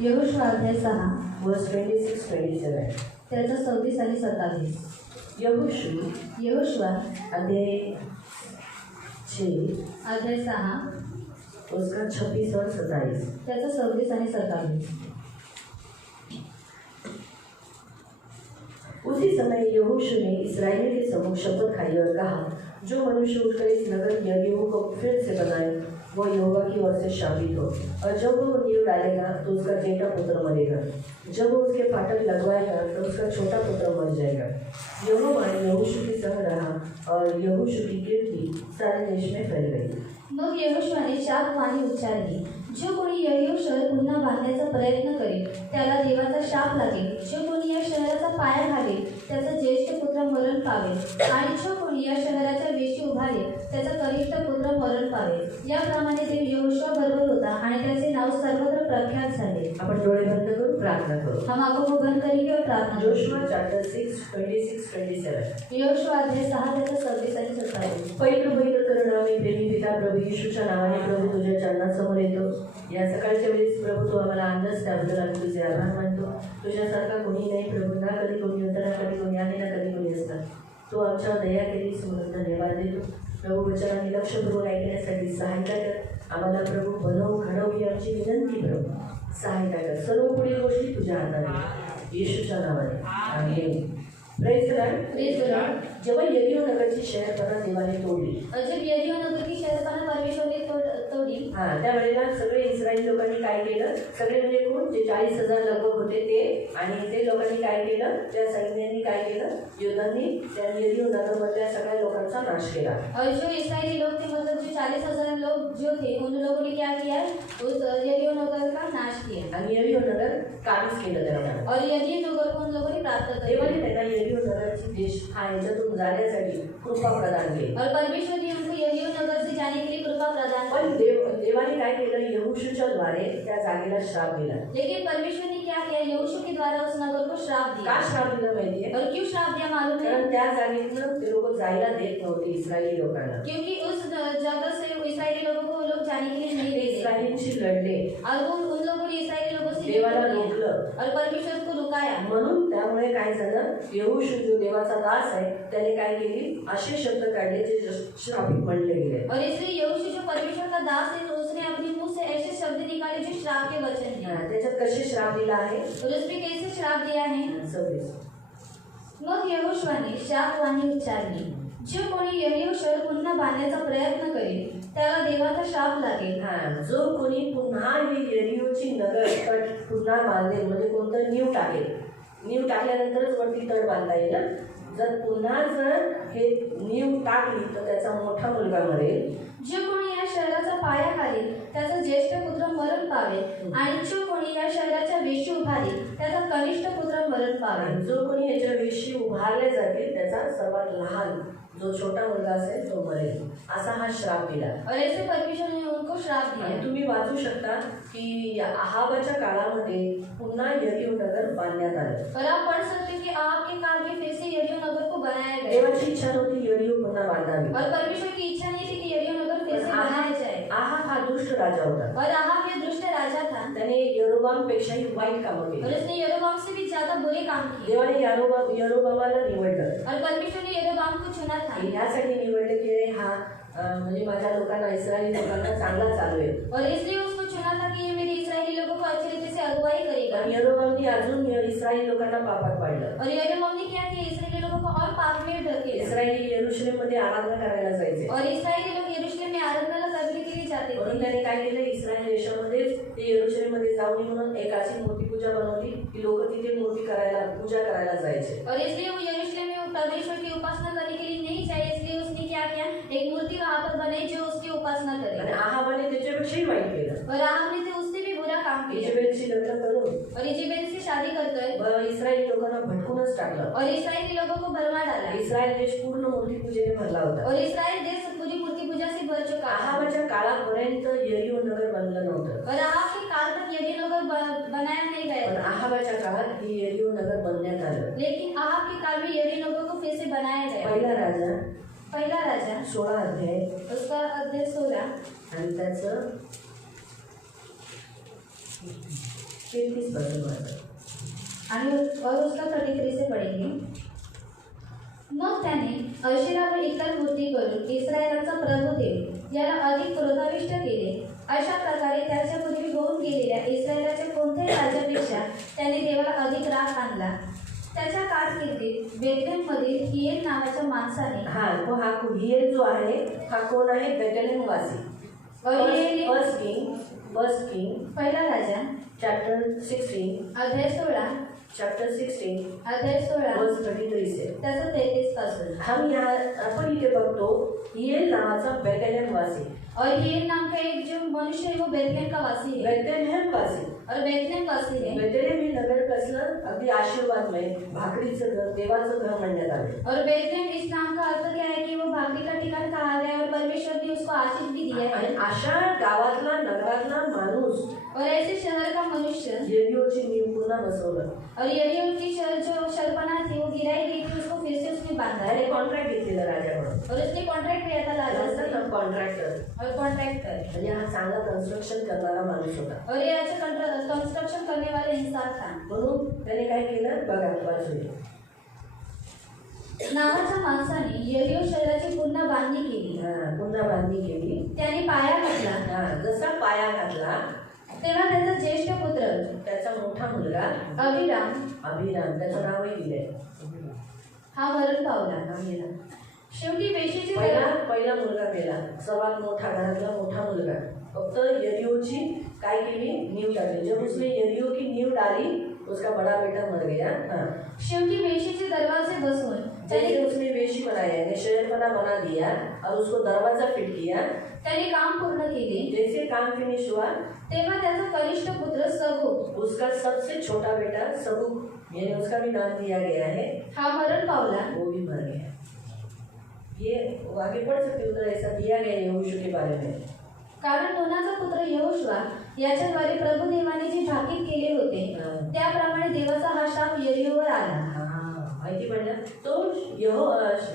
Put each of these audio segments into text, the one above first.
यहोशुआ अध्याय 6 verse 26-27. त्याचा 26 आणि 27. यहोशुआ अध्याय 6 अध्याय 6 उसका 26 और 27. त्याचा 26 आणि 27. उसी समय यहोशू ने इस्राएलियों के सम्मुख शपथ खाई और कहा, जो मनुष्य उठकर इस नगर यरीहो को फिर से बनाए वो यहोवा की ओर से शापित हो। और जब वो नींव डालेगा तो उसका जेठा पुत्र मरेगा, जब वो उसके फाटक लगवाएगा तो उसका छोटा पुत्र मर जाएगा। यहोवा यहोशू के संग रहा और यहोशू की कीर्ति सारे देश में फैल गई। मग यहोशुआने शापवाणी उच्चारली, जो कोणी यरीहो शहर पुन्हा बांधण्याचा प्रयत्न करेल त्याला देवाचा शाप लागेल। जो कोणी या शहराचा पाया घालेल त्याचा ज्येष्ठ पुत्र मरण पावेल, आणि जो कोणी या शहराच्या वेशी उभारेल त्याचा कनिष्ठ पुत्र मरण पावेल। याप्रमाणे देव यहोशुआ बरोबर होता आणि त्याचे नाव सर्वत्र प्रख्यात झाले। आपण डोळे बंद करून प्रार्थना करू। हम आंखों को बंद करेंगे और प्रार्थना करेंगे। Joshua chapter 6 26-27. यहोशुआ अध्याय 6 त्याचा 26 आणि 27. पवित्र करुणामय प्रेमी पिता प्रभू येशूच्या नावाने प्रभू तुझ्या चरणासमोर येतो। या सकाळच्या वेळेस प्रभू तू आम्हाला अंदाज त्याबद्दल आम्ही तुझे आभार मानतो। तुझ्यासारखा कोणी नाही प्रभू, ना कधी कोणी होतं, ना कधी कोणी आहे, ना कधी कोणी असतात। तू आमच्यावर दया केलीस म्हणून धन्यवाद देतो प्रभू। वचनाने लक्षपूर्वक ऐकण्यासाठी सहायता कर आम्हाला प्रभू। बनव घडव ही आमची विनंती प्रभू, सहायता कर। सर्व पुढील गोष्टी तुझ्या हाताने येशूच्या नावाने आमेन। Praise God. जेव्हा यरीहो नगरची शहरपणा देवाने तोडली, जब यरीहो नगर की शहरपणा परमेश्वर ने तोडी, त्यावेळेला सगळे इस्रायली लोकांनी काय केलं, सगळे म्हणजे कोण जे 40,000 लगभग होते ते, आणि ते लोकांनी काय केलं, त्या सैन्यांनी काय केलं, योद्धांनी त्या यरीहो नगरमधल्या सगळ्या लोकांचा नाश केला। और जो इस्राएली लोग थे, मतलब जो 40,000 लोग जो थे, उन लोगों ने क्या किया, उस यरीहो नगर का नाश किया आणि यरीहो नगर काबीज केलं त्यांना। और यरीहो नगर को उन लोगों ने प्राप्त कर लिया। देवाने त्यांना यरीहो नगरची देश हा याच्यातून जाण्यासाठी कृपा प्रदान केली, और परमेश्वर ने उनको यरीहो नगर से जाने के लिए कृपा प्रदान पण देवाने काय केलं, यहोशूच्या द्वारे त्या जागेला श्राप दिला। लेकिन परमेश्वर ने क्या किया, यहोशू के द्वारा उस नगर को श्राप दिया। का श्राप दिला माहितीये? और क्यों श्राप दिया मालूम है? कारण त्या जागेतनं ते लोक जायला देत नव्हते इस्रायली लोकांना। क्योंकि उस जगह से इस्राएली लोगों को लोग जाने के लिए नहीं देते। इस्रायलींशी लढले और वो उन लोगों ने इस्राएली लोगों से देवाला रोखलं, और परमेश्वर को रुकाया। म्हणून त्यामुळे काय झालं, यहोशू जो देवाचा दास आहे त्याने काय केली, असे शब्द काढले जे श्रापित म्हणले गेले। और इसलिए यहोशू जो परमेश्वर का दास है, तो उसने अपने मुंह से ऐसे शब्द निकाले जो श्राप के वचन हैं। त्याच्यात कसे श्राप दिला आहे, और उसमें कैसे श्राप दिया है? 26. मग यहोशुआने शापवाणी उच्चारली, जो कोणी यरीहो शहर पुन्हा बांधण्याचा प्रयत्न करेल त्याला देवाचा शाप लागेल। जो कोणी पुन्हा ही यरीहोची नगर पुन्हा बांधेल, म्हणजे कोणतं नीव टाकेल, नीव टाकल्यानंतरच वरती तळ बांधता येईल। जर हे नीव टाकली तर त्याचा मोठा मुलगा मरेल। जो कोणी या शहराचा पाया घालेल त्याचा ज्येष्ठ पुत्र मरण पावेल, आणि जो कोणी या शहराच्या वेशी उभारेल त्याचा कनिष्ठ पुत्र मरण पावेल। जो कोणी याच्या वेशी उभारले जातील त्याचा सर्वात लहान जो छोटा मुलगा असेल तो मरेल, असा हा श्राप दिला। और ऐसे परमेश्वर ने उनको श्राप दिया। तुम्ही वाचू शकता की अहाबाच्या काळामध्ये पुन्हा यरीहो नगर बांधण्यात आलं। और आप पढ़ सकते हैं कि आहाब के काल में फिर से यरीहो नगर को बनाया गया। देवाची इच्छा नव्हती यरीहो पुन्हा बांधावी, और परमेश्वर की इच्छा नहीं थी कि यरीहो नगर फिर से बनाया जाए। आहाब हा दुष्ट राजा होता, और आहाब ये दुष्ट राजा था, त्याने यरोबाम पेक्षाही वाईट कामं केली। और उसने यरोबाम से भी ज्यादा बुरे काम किए। देवाने यरोबामाला निवडलं, और परमेश्वर ने यरोबाम को चुना था। यासाठी निवडले की रे हा म्हणजे माझ्या लोकांना, इस्रायली लोकांना चांगला चालू आहे। और इसलिए उसको चुना था कि ये मेरे इस्राएली लोगों को अच्छे रीति से अगुवाई करेगा। यरोबामने अजून इस्रायली लोकांना पापात पाडलं। और यरोबाम ने क्या किया, इस्राएली लोगों को और पाप में ढकेला। इस्रायली यरूशलेम मध्ये आराधना करायला जायचे, और इस्राएली लोग यरूशलेम में आराधना करने के लिए जाते थे। म्हणून त्याने काय केलं, इस्रायल देशामध्ये ते यरूशलेम मध्ये जाऊ नये म्हणून एक अशी मूर्ती पूजा बनवली की लोक तिथे मूर्ती करायला, पूजा करायला जायचे। और इसलिए वो यरूशलेम में परमेश्वर की उपासना करने के लिए नहीं जाए, इसलिए उसने क्या किया, एक मूर्ति वहां पर बनाई जो उसकी उपासना करे। आणि आहाबाने त्याच्यापेक्षाही वाईट केलं। और आहाब ने तो उससे भी बुरा काम किया। इजेबेलशी लग्न करून और इजेबेल से शादी करकर इस्रायली लोकांना भटकूनच टाकलं। और इस्राएली लोगों को भरमा डाला। इस्रायल देश पूर्ण मूर्तीपूजेने भरला होता। और इस्राएल देश पूरी मूर्ति पूजा से भर चुका। आहाबाच्या काळापर्यंत यरीहो नगर बनलं नव्हतं, और आहाब के काल तक यरीहो नगर बनाया नहीं गया। पण आहाबाच्या काळात ही यरीहो नगर बनण्यात आलं। लेकिन आहाब के काल में यरीहो नगर को फिर से बनाया गया। पहिला राजा 16 अध्याय उसका अध्याय 16 आणि त्याचं फिर 30% वाचा। और उसका 33 से पढ़ेंगे। मग त्याने अशेरा व इतर मूर्ती करून इस्रायलाचा प्रभू देव याला अधिक क्रोधाविष्ट केले। अशा प्रकारे त्याच्या पूर्वी होऊन गेलेल्या इस्रायलाच्या कोणत्याही राजापेक्षा त्याने देवाला अधिक राग आणला। त्याच्या कारकिर्दीत बेथलेहममधील हिएल नावाच्या माणसाने हा हिएल जो आहे हा कोण आहे? बेथलेहमवासी। फर्स्ट किंग पहिला राजा चॅप्टर 16 अध्याय 16 चैप्टर 16 अध्याय 16 वर्स 33 से त्याचं 33 पासून। आपण इथे बघतो हिएल नावाचा बेथलेहम वासी। और हिएल नाम का एक जो मनुष्य है वो बेथलेहम का वासी है। बेथलेहम वासी और बेथलेहम वासी है। बेथलेहम हे नगर कसलं अगदी आशीर्वादमय भाकरीचं घर देवाचं घर म्हणण्यात आले। और बेथलेहम इस नाम का अर्थ क्या है कि वो भाकरी का ठिकाण कहा गया और परमेश्वर ने उसको आशीष भी दिया है। अशा गावातला नगरातला माणूस और ऐसे शहर का मनुष्य यरीहोची नींव पुन्हा बसवलं। और यरीहो की जो शर्पणा थी वो गिराई गई थी, उसको फिर से उसने बांधा है। कॉन्ट्रॅक्ट घेतलेला राजाकडून और उसने कॉन्ट्रैक्ट लिया था राजा से। कॉन्ट्रॅक्टर और कॉन्ट्रैक्टर म्हणजे हा चांगला कन्स्ट्रक्शन करणारा माणूस होता। और ये अच्छा कंस्ट्रक्शन करने वाले इंसान था। म्हणून त्याने काय केलं बघा वाचूया। नावाच्या माणसाने यरीहो शहराची पुन्हा बांधणी केली। पुन्हा बांधणी केली। त्याने पाया घातला। जसा पाया घातला तेव्हा त्याचा ज्येष्ठ पुत्र त्याचा मोठा मुलगा अभिराम त्याचं नावही दिलंय हा मरण पावला। शेवटी वेशीची पहिला मुलगा मेला, सर्वात मोठा घरातला मोठा मुलगा। फक्त यरीहोची काय केली? नींव डाली। जब उसने यरीहो की नींव डाली उसका बड़ा बेटा मर गया। शेवटी वेशीचे दरवाजे बसवून जैसे उसने वेशी बनाया यानी शहरपना बना दिया और उसको दरवाजा फिट किया, त्याने काम पूर्ण केले। जैसे काम फिनिश हुआ तेव्हा त्याचा कनिष्ठ पुत्र सबूक उसका सबसे छोटा बेटा सबूक यानी उसका भी नाम दिया गया है हा मरण पावला। वो भी मर गया। ये आगे पढ़ सकते हो उधर ऐसा दिया गया यहोशू के बारे में। कारण नूनाचा पुत्र यहोशुआ याच्याद्वारे प्रभु देवाने जे भाकीत केले होते त्याप्रमाणे देवाचा हा शाप यरीहोवर आला। माहिती पडलं? तो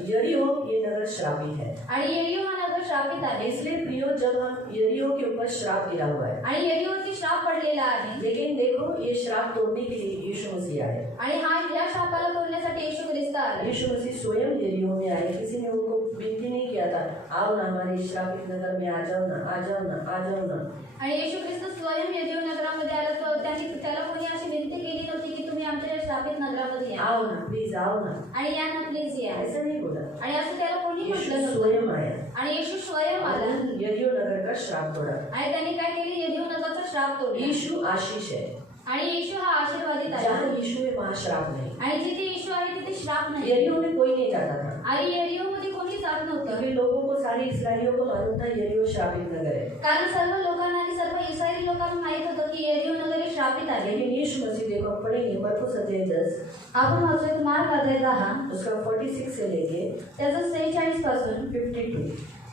यरीहो ये नगर श्रापित है। आणि यरीहो हा नगर श्रापित आहे। इसलिए प्रियो जब हम यरीहो के ऊपर श्राप गिरा हुआ है आणि यरीहोवरती श्राप पडलेला आहे, लेकिन देखो ये श्राप तोड़ने के लिए यीशु मसीह आए। आणि हा या श्रापाला तोडण्यासाठी येशू ख्रिस्त आला। यीशु मसीह स्वयं यरीहो में आए। किसी ने उनको विनती नहीं किया था आओ ना हमारे श्रापित नगर में आ जाओ ना, आ जाओ ना, आ जाओ ना। आणि येशू ख्रिस्त स्वयं यरीहो नगरामध्ये आला, तो त्याला कोणी अशी विनंती केली नव्हती की तुम्ही आमच्या श्रापित नगरामध्ये या, आओ ना प्लीज आओ ना, आणि या ना प्लीज या, ऐसा नहीं बोला। आणि असं त्याला कोणी यीशु म्हटलं स्वयं नव्हतं। आया आणि येशू स्वयं आला यरीहो नगर का श्राप तोड़ा। आणि त्याने काय केले? यरीहो नगरचा श्राप तोडला। यीशु आशीष है, आणि येशू हा आशीर्वादित आहे। जहाँ यीशु है वहाँ श्राप नहीं। आणि जिथे येशू आहे तिथे श्राप नाही। यरीहो में कोई नहीं जाता था आणि यरीहो मध्ये कोणी जात नव्हतं, क्योंकि लोगों को सारे इस्राएलियों को मालूम था यरीहो श्रापित नगर है। कारण सर्व लोकांना आणि सर्व इस्रायली लोकांना माहित होतं की यरीहो नगर हे श्रापित आहे। लेकिन यीशु मसीह देखो हम पढ़ेंगे मरकुस अध्याय 10 आपण वाचूया मार्क अध्याय 10 उसका 46 से लेके त्याचं 46 पासून 52।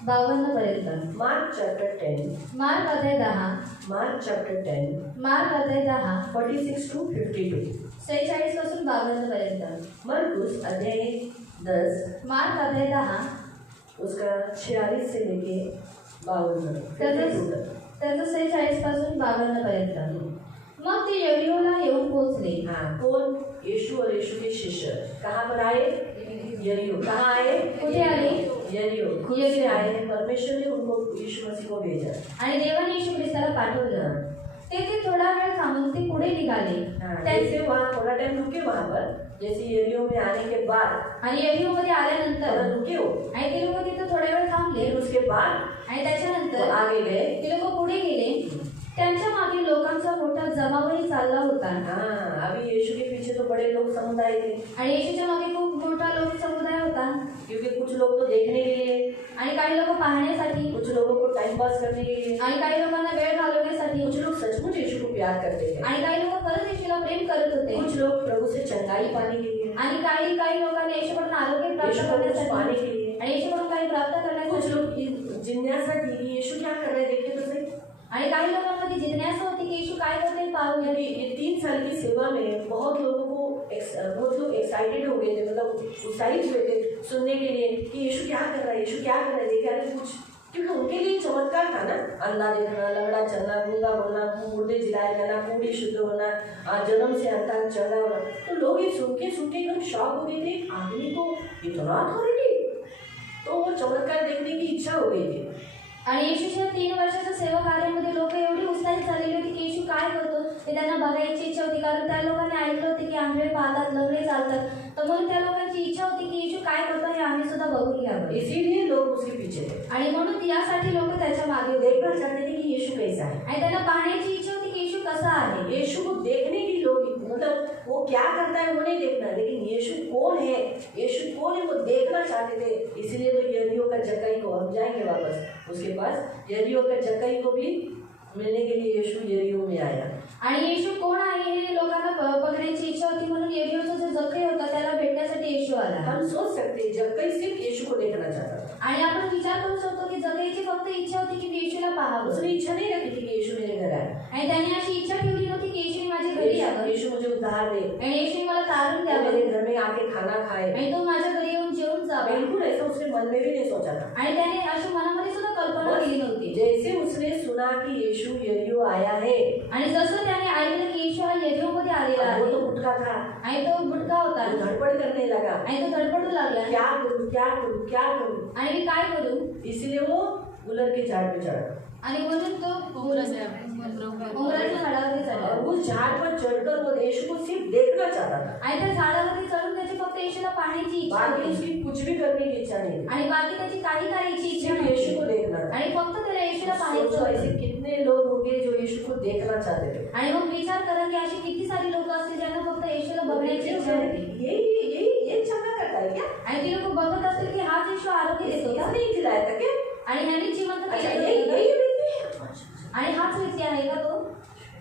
52 पर्यंत। मार्क चैप्टर 10 मार्क अध्याय 10 मार्क चैप्टर 10 मार्क अध्याय 10 46 to 52। 46 पासून 52 पर्यंत। मरकुस अध्याय 10 मार्क अध्याय 10 उसका 46 से लेके 52 त्याचं 46 पासून 52 पर्यंत। मग ते यरीहोला येऊन पोहोचले। कौन? यीशु और यीशु के शिष्य कहाँ पर आए? यरीहो। कहाँ आए? कुठे आले? यरीहो। खुद से आए। परमेश्वर ने उनको यीशु मसीह को भेजा आणि देवाने येशू ख्रिस्ताला पाठवलं। ते थोडा वेळ थांबून ते पुढे निघाले। जैसे वहाँ थोड़ा टाइम रुके वहाँ पर, जैसे यरीहो में आने के बाद आणि यरीहो मध्ये आल्यानंतर रुके हो आणि ते लोक तिथे थोडा वेळ थांबले। फिर उसके बाद आणि त्याच्यानंतर आगे गए। ते लोक पुढे गेले। त्यांच्या मागे लोकांचा मोठा जमावही चालला होता। अभी यीशु के पीछे तो बड़े लोग समुदाय थे आणि येशूच्या मागे खूप मोठा लोक समुदाय होता, क्योंकि कुछ लोग तो देखने के लिए, आणि काही लोक पाहण्यासाठी, कुछ लोगों को टाइम पास करने के लिए, आणि काही लोकांना वेळ घालवण्यासाठी, कुछ लोग सचमुच यीशु को प्यार करते थे, आणि काही लोक खरंच येशूला प्रेम करत होते, कुछ लोग प्रभु से चंगाई पाने के लिए, आणि काही लोकांना येशूकडून आरोग्य प्राप्त यीशु को कुछ पाने करण्यासाठी, के लिए, आणि येशूकडून काही प्राप्त कुछ करण्यासाठी, लोग जिज्ञासा थी यीशु क्या कर रहे हैं देखे तो सही। आणि काही लोकांमध्ये जिज्ञासा होती की येशू काय करते पाहूया। ये 3 साल की सेवा में बहुत लोग एक्साइटेड हो गए थे, मतलब उत्साहित हुए थे सुनने के लिए कि यीशु क्या कर रहा है, यीशु क्या कर रहा है। देखे अरे कुछ क्योंकि उनके लिए चमत्कार था ना, अंधा देखना, लंगड़ा चलना, गूंगा बोलना, मुर्दे जिलाए जाना, कूड़ी शुद्ध होना, जन्म से अंत तक चला होना। तो लोग ये सुन के एकदम शॉक हो गए थे, आदमी को इतना अथॉरिटी, तो वो चमत्कार देखने की इच्छा हो गई थी। आणि येशूच्या 3 वर्षाच्या सेवा कार्यामध्ये लोक एवढी उत्साहित झालेली होती की येशू काय करतो ते त्यांना बघायची इच्छा होती, कारण त्या लोकांनी ऐकलं होते की आंधळे पाहतात, लंगडे चालतात, तर म्हणून त्या लोकांची इच्छा होती की येशू काय करतो हे आम्ही सुद्धा बघून घ्यावं। इसीलिए लोग उसके पीछे थे आणि म्हणून यासाठी लोक त्याच्या मागे होते, देखना चाहते थे कि यीशु कैसा है। आणि त्यांना पाहण्याची इच्छा होती की येशू कसा आहे। यीशु को देखने की लोग, मतलब वो क्या करता है वो नहीं देखना, लेकिन यीशु कौन है, यीशु कौन है वो देखना चाहते थे। इसलिए तो यरीहो का जक्कई को, हम जाएंगे वापस उसके पास, यरीहो का जक्कई को भी मिलने के लिए यीशु यरीहो में आया। आणि येशू कोण आहे हे लोकांना बघण्याची इच्छा होती, म्हणून यरीहोचा जो जक्कई होता त्याला भेटण्यासाठी येशू आला। हम सोच सकते हैं जक्कई सिर्फ यीशु को देखना चाहता था, आणि आपण विचार करू शकतो की जक्कईची फक्त इच्छा होती की येशूला पाहावं। उसने इच्छा नहीं रखी थी कि यीशु मेरे घर आए, आणि त्याने अशी इच्छा ठेवली नव्हती की येशूने माझ्या घरी यावं, यीशु मुझे उद्धार दे, आणि येशूने मला तारून वो द्यावं, मेरे घर में आके खाना खाए। आणि तो माझ्या घरी येऊन जेवून जावा। बिल्कुल ऐसा उसने मन में भी नहीं सोचा था। आणि त्याने अशी मनामध्ये सुद्धा कल्पना केली नव्हती। जैसे उसने सुना कि यीशु यरीहो आया है, आणि जसं त्याने ऐकलं की येशू हा यरीहोमध्ये आलेला वो आहे, तो उठका था, आणि तो बुटका होता, वो धड़पड़ करने लगा, आणि तो धडपडू लागला, क्या करूं क्या करूं क्या करूं। आणि मी काय करू। इसलिए वो गुलर के झाड़ पे चढ़ा, आणि म्हणून तो उंबराच्या झाडावरती चढला, और उस झाड़ पर चढ़कर वो यीशु को सिर्फ देखना चाहता था, आणि त्या झाडावरती चढून त्याची फक्त येशूला पाहण्याची इच्छा बाकी होती, उसकी कुछ भी करने की इच्छा नहीं थी, आणि बाकी त्याची काही करायची इच्छा सिर्फ यीशु को नव्हती, देखना था। आणि फक्त त्याला येशूला पाहायचं सोचो ऐसे होतं। कितने लोग होंगे जो यीशु को देखना चाहते थे। आणि मग विचार करा की अशी किती सारी लोक असतील ज्यांना फक्त येशूला बघण्याची इच्छा होती, ये चमत्कार करता है क्या? आणि ती लोक बघत असतील की हाच येशू आरोग्य देतो का, इसने ही खिलाया था क्या? आणि ह्याने जिवंत अच्छा केलं ये होतं का? व्यक्ति है, आणि हाच व्यक्ती आहे का तो,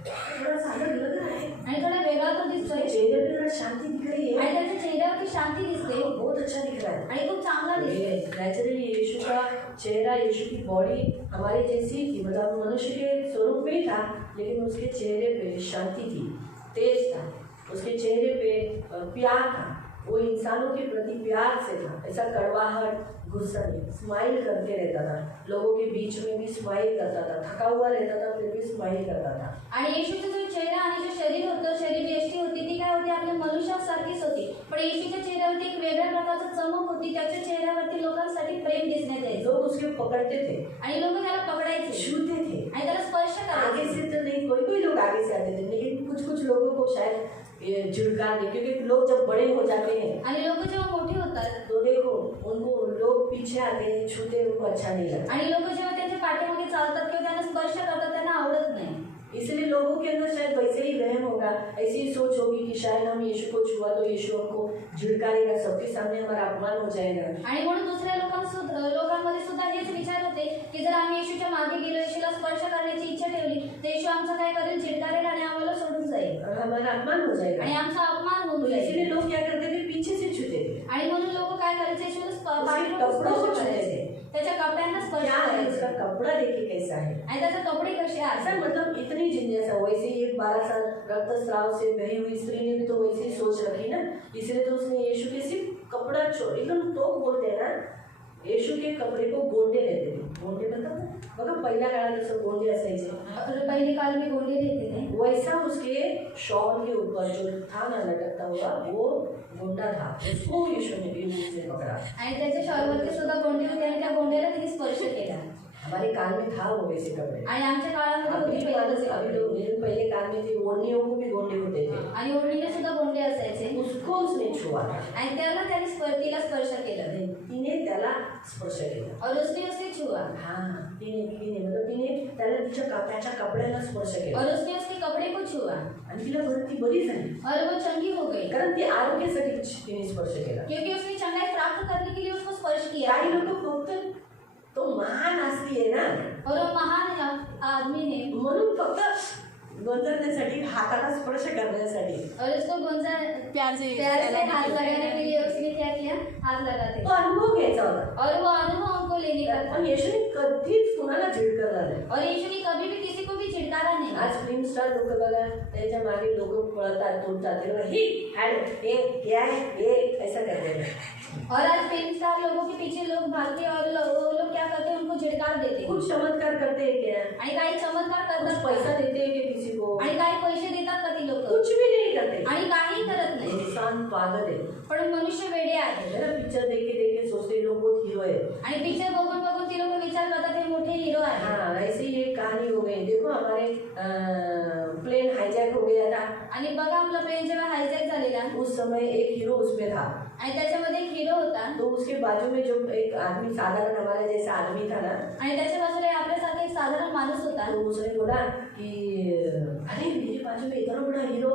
थोड़ा सा अलग लग रहा है, आणि थोडा वेगळा तो दिसतोय, चेहरे पे थोड़ा शांति दिख रही है, आणि त्याच्या चेहऱ्यावरती शांती दिसते, बहुत अच्छा दिख रहा है। आणि खूप चांगला दिसतोय। नेचुरली यीशु का चेहरा, यीशु की बॉडी हमारे जैसी थी, मतलब मनुष्य के स्वरूप में ही था, लेकिन उसके चेहरे पे शांति थी, तेज था, उसके चेहरे पे प्यार था, वो इंसानों के प्रति प्यार से था, ऐसा कड़वाहट गुस्सा नहीं, स्माइल करके रहता था, लोगों के बीच में भी स्माइल करता था, थका हुआ रहता था फिर भी स्माइल करता था। आणि येशूचा जो चेहरा आणि जो शरीर होतं, शरीर यष्टी होती, ती काय होती, आपल्या मनुष्यासारखीच होती, पण येशूच्या चेहऱ्यावरती एक वेगळ्या प्रकारचं चमक होती, त्याच्या चेहऱ्यावरती लोकांसाठी प्रेम दिसण्यात यायचं, लोग उसके पकड़ते थे, आणि लोक त्याला पकडायचे, छूते थे, आणि त्याला स्पर्श आगे करायचे। से तो नहीं, कोई लोग आगे से आते थे, लेकिन कुछ लोगों को शायद ये झुड़का नहीं, क्योंकि लोग जब बड़े हो जाते हैं आणि लोक जेव्हा मोठी होतात, तो देखो उनको लोग पीछे आते हैं, छूते उनको अच्छा नहीं लगता, आणि लोक जेव्हा त्यांच्या पाठीमागे चालतात किंवा त्यांना स्पर्श करतात, त्यांना आवडत नाही, इसलिए लोगों के अंदर शायद वैसे ही वहम होगा, ऐसी ही सोच होगी कि शायद हम यीशु को छुआ तो यीशु हमको झुड़का देगा, सबके सामने हमारा अपमान हो जाएगा। आणि म्हणून दुसऱ्या लोकांमध्ये सुद्धा हेच विचार होते की जर आम्ही येशूच्या मागे गेलो, येशूला स्पर्श करण्याची इच्छा ठेवली, तर येशू आमचं काय करेल, झिडकारेल आणि आम्हाला सोडून जाईल, और हमारा अपमान हो जाएगा, आणि आमचा अपमान होऊन तो जाईल। इसीलिए लोग क्या करते थे, पीछे से छूते थे, आणि म्हणून लोक काय करायचे, येशूला कपडों को स्पर्श छूते करायचे, थे। त्याच्या कपड्यांना स्पर्श क्या है करायचे, उसका कपड़ा देखिए कैसा है, आणि त्याचे कपडे कसे ऐसा आहेत। मतलब इतनी जिज्ञासा, वैसे ही एक 12 साल रक्तस्राव से बही हुई स्त्री ने भी तो वैसे ही सोच रखी ना, इसलिए तो उसने यीशु के सिर्फ कपड़ा छोड़, एकदम तो बोलते हैं ना, येशू के कपड़े को गोंडे रहते थे, गोंडे मतलब बघा पहिल्या काळात जसं गोंडे असायचे, पहिले काल में गोंडे रहते थे, वैसा उसके शॉल के ऊपर जो था ना लटकता हुआ वो गोंडा था, उसको यीशु ने भी मुंह से पकड़ा, आणि त्याच्या शॉलवरती सुद्धा गोंडे होते, आणि त्या गोंड्याला तिने स्पर्श केला, हमारे काल में था वो वैसे कपड़े, आणि आमच्या काळामध्ये अभी होते भी पहिले तसे अभी कपडे, तो मेरे पहले काल में थे, ओढ़नियों को भी गोंडे होते थे, आणि ओढणीने सुद्धा गोंडे असायचे, उसको उसने छुआ, आणि त्याला त्याने तिला स्पर्श केला, तिने त्याला स्पर्श केला, और उसने उसे छुआ, हाँ तिने मतलब तिने त्याला त्याच्या कपड्याला स्पर्श केला, और उसने उसके कपड़े को छुआ, आणि तिला बरी झाली, और वो चंगी हो गई, कारण ती आरोग्यासाठी तिने स्पर्श केला। क्योंकि उसने चंगाई प्राप्त करने के लिए उसको स्पर्श किया, काही लोक फक्त तो महान असली आहे ना, और वो महान आदमी है, म्हणून फक्त गोंजरण्यासाठी, हाताला स्पर्श करण्यासाठी और उसको गोंजा प्यार से हाथ लगाने के लिए उसने क्या किया, हाथ लगाते, तो अनुभव घ्यायचा होता, और वो अनुभव हमको लेने का था, पण येशूने कधीच कुणाला झिडकरला नाही, और यीशु ने कभी भी किसी को भी झिड़कारा नहीं, आज फिल्म स्टार लोक बघा, त्यांच्या मागे लोक पळतात, तोडतात, ते लोक ही हॅड एक क्या है एक ऐसा करते हैं. और आज फिल्म स्टार लोगों के पीछे लोग भागते हैं और वो लोग क्या करते हैं, उनको झिड़कार देते हैं. कुछ चमत्कार करते हैं क्या? आणि काही चमत्कार कुछ करतात पैसा देते हैं क्या किसी को? आणि काही पैसे देतात का ती लोक, कुछ भी नहीं करते. आणि काही करत नाही. इंसान पागल है. पण मनुष्य वेडे आहे. मेरा पिक्चर देखे देखे सोचते हैं लोग बहुत हीरो है. आणि पिक्चर बघून बघून ती लोक विचार करतात हे मोठे हिरो आहे. हाँ, ऐसी ही एक कहानी हो गई. देखो हमारे प्लेन हाईजैक हो गया था. आणि बघा आपला प्लेन जेव्हा हायजॅक झालेला उस समय एक हीरो उसमें था. आणि त्याच्यामध्ये एक हिरो होता. तो उसके बाजू में जो एक आदमी साधारण हमारे जैसा आदमी था ना, आणि त्याच्या बाजूला आपल्यासारखा एक साधारण माणूस होता. तो उसने बोला कि अरे मेरे बाजू में इतना बड़ा हीरो,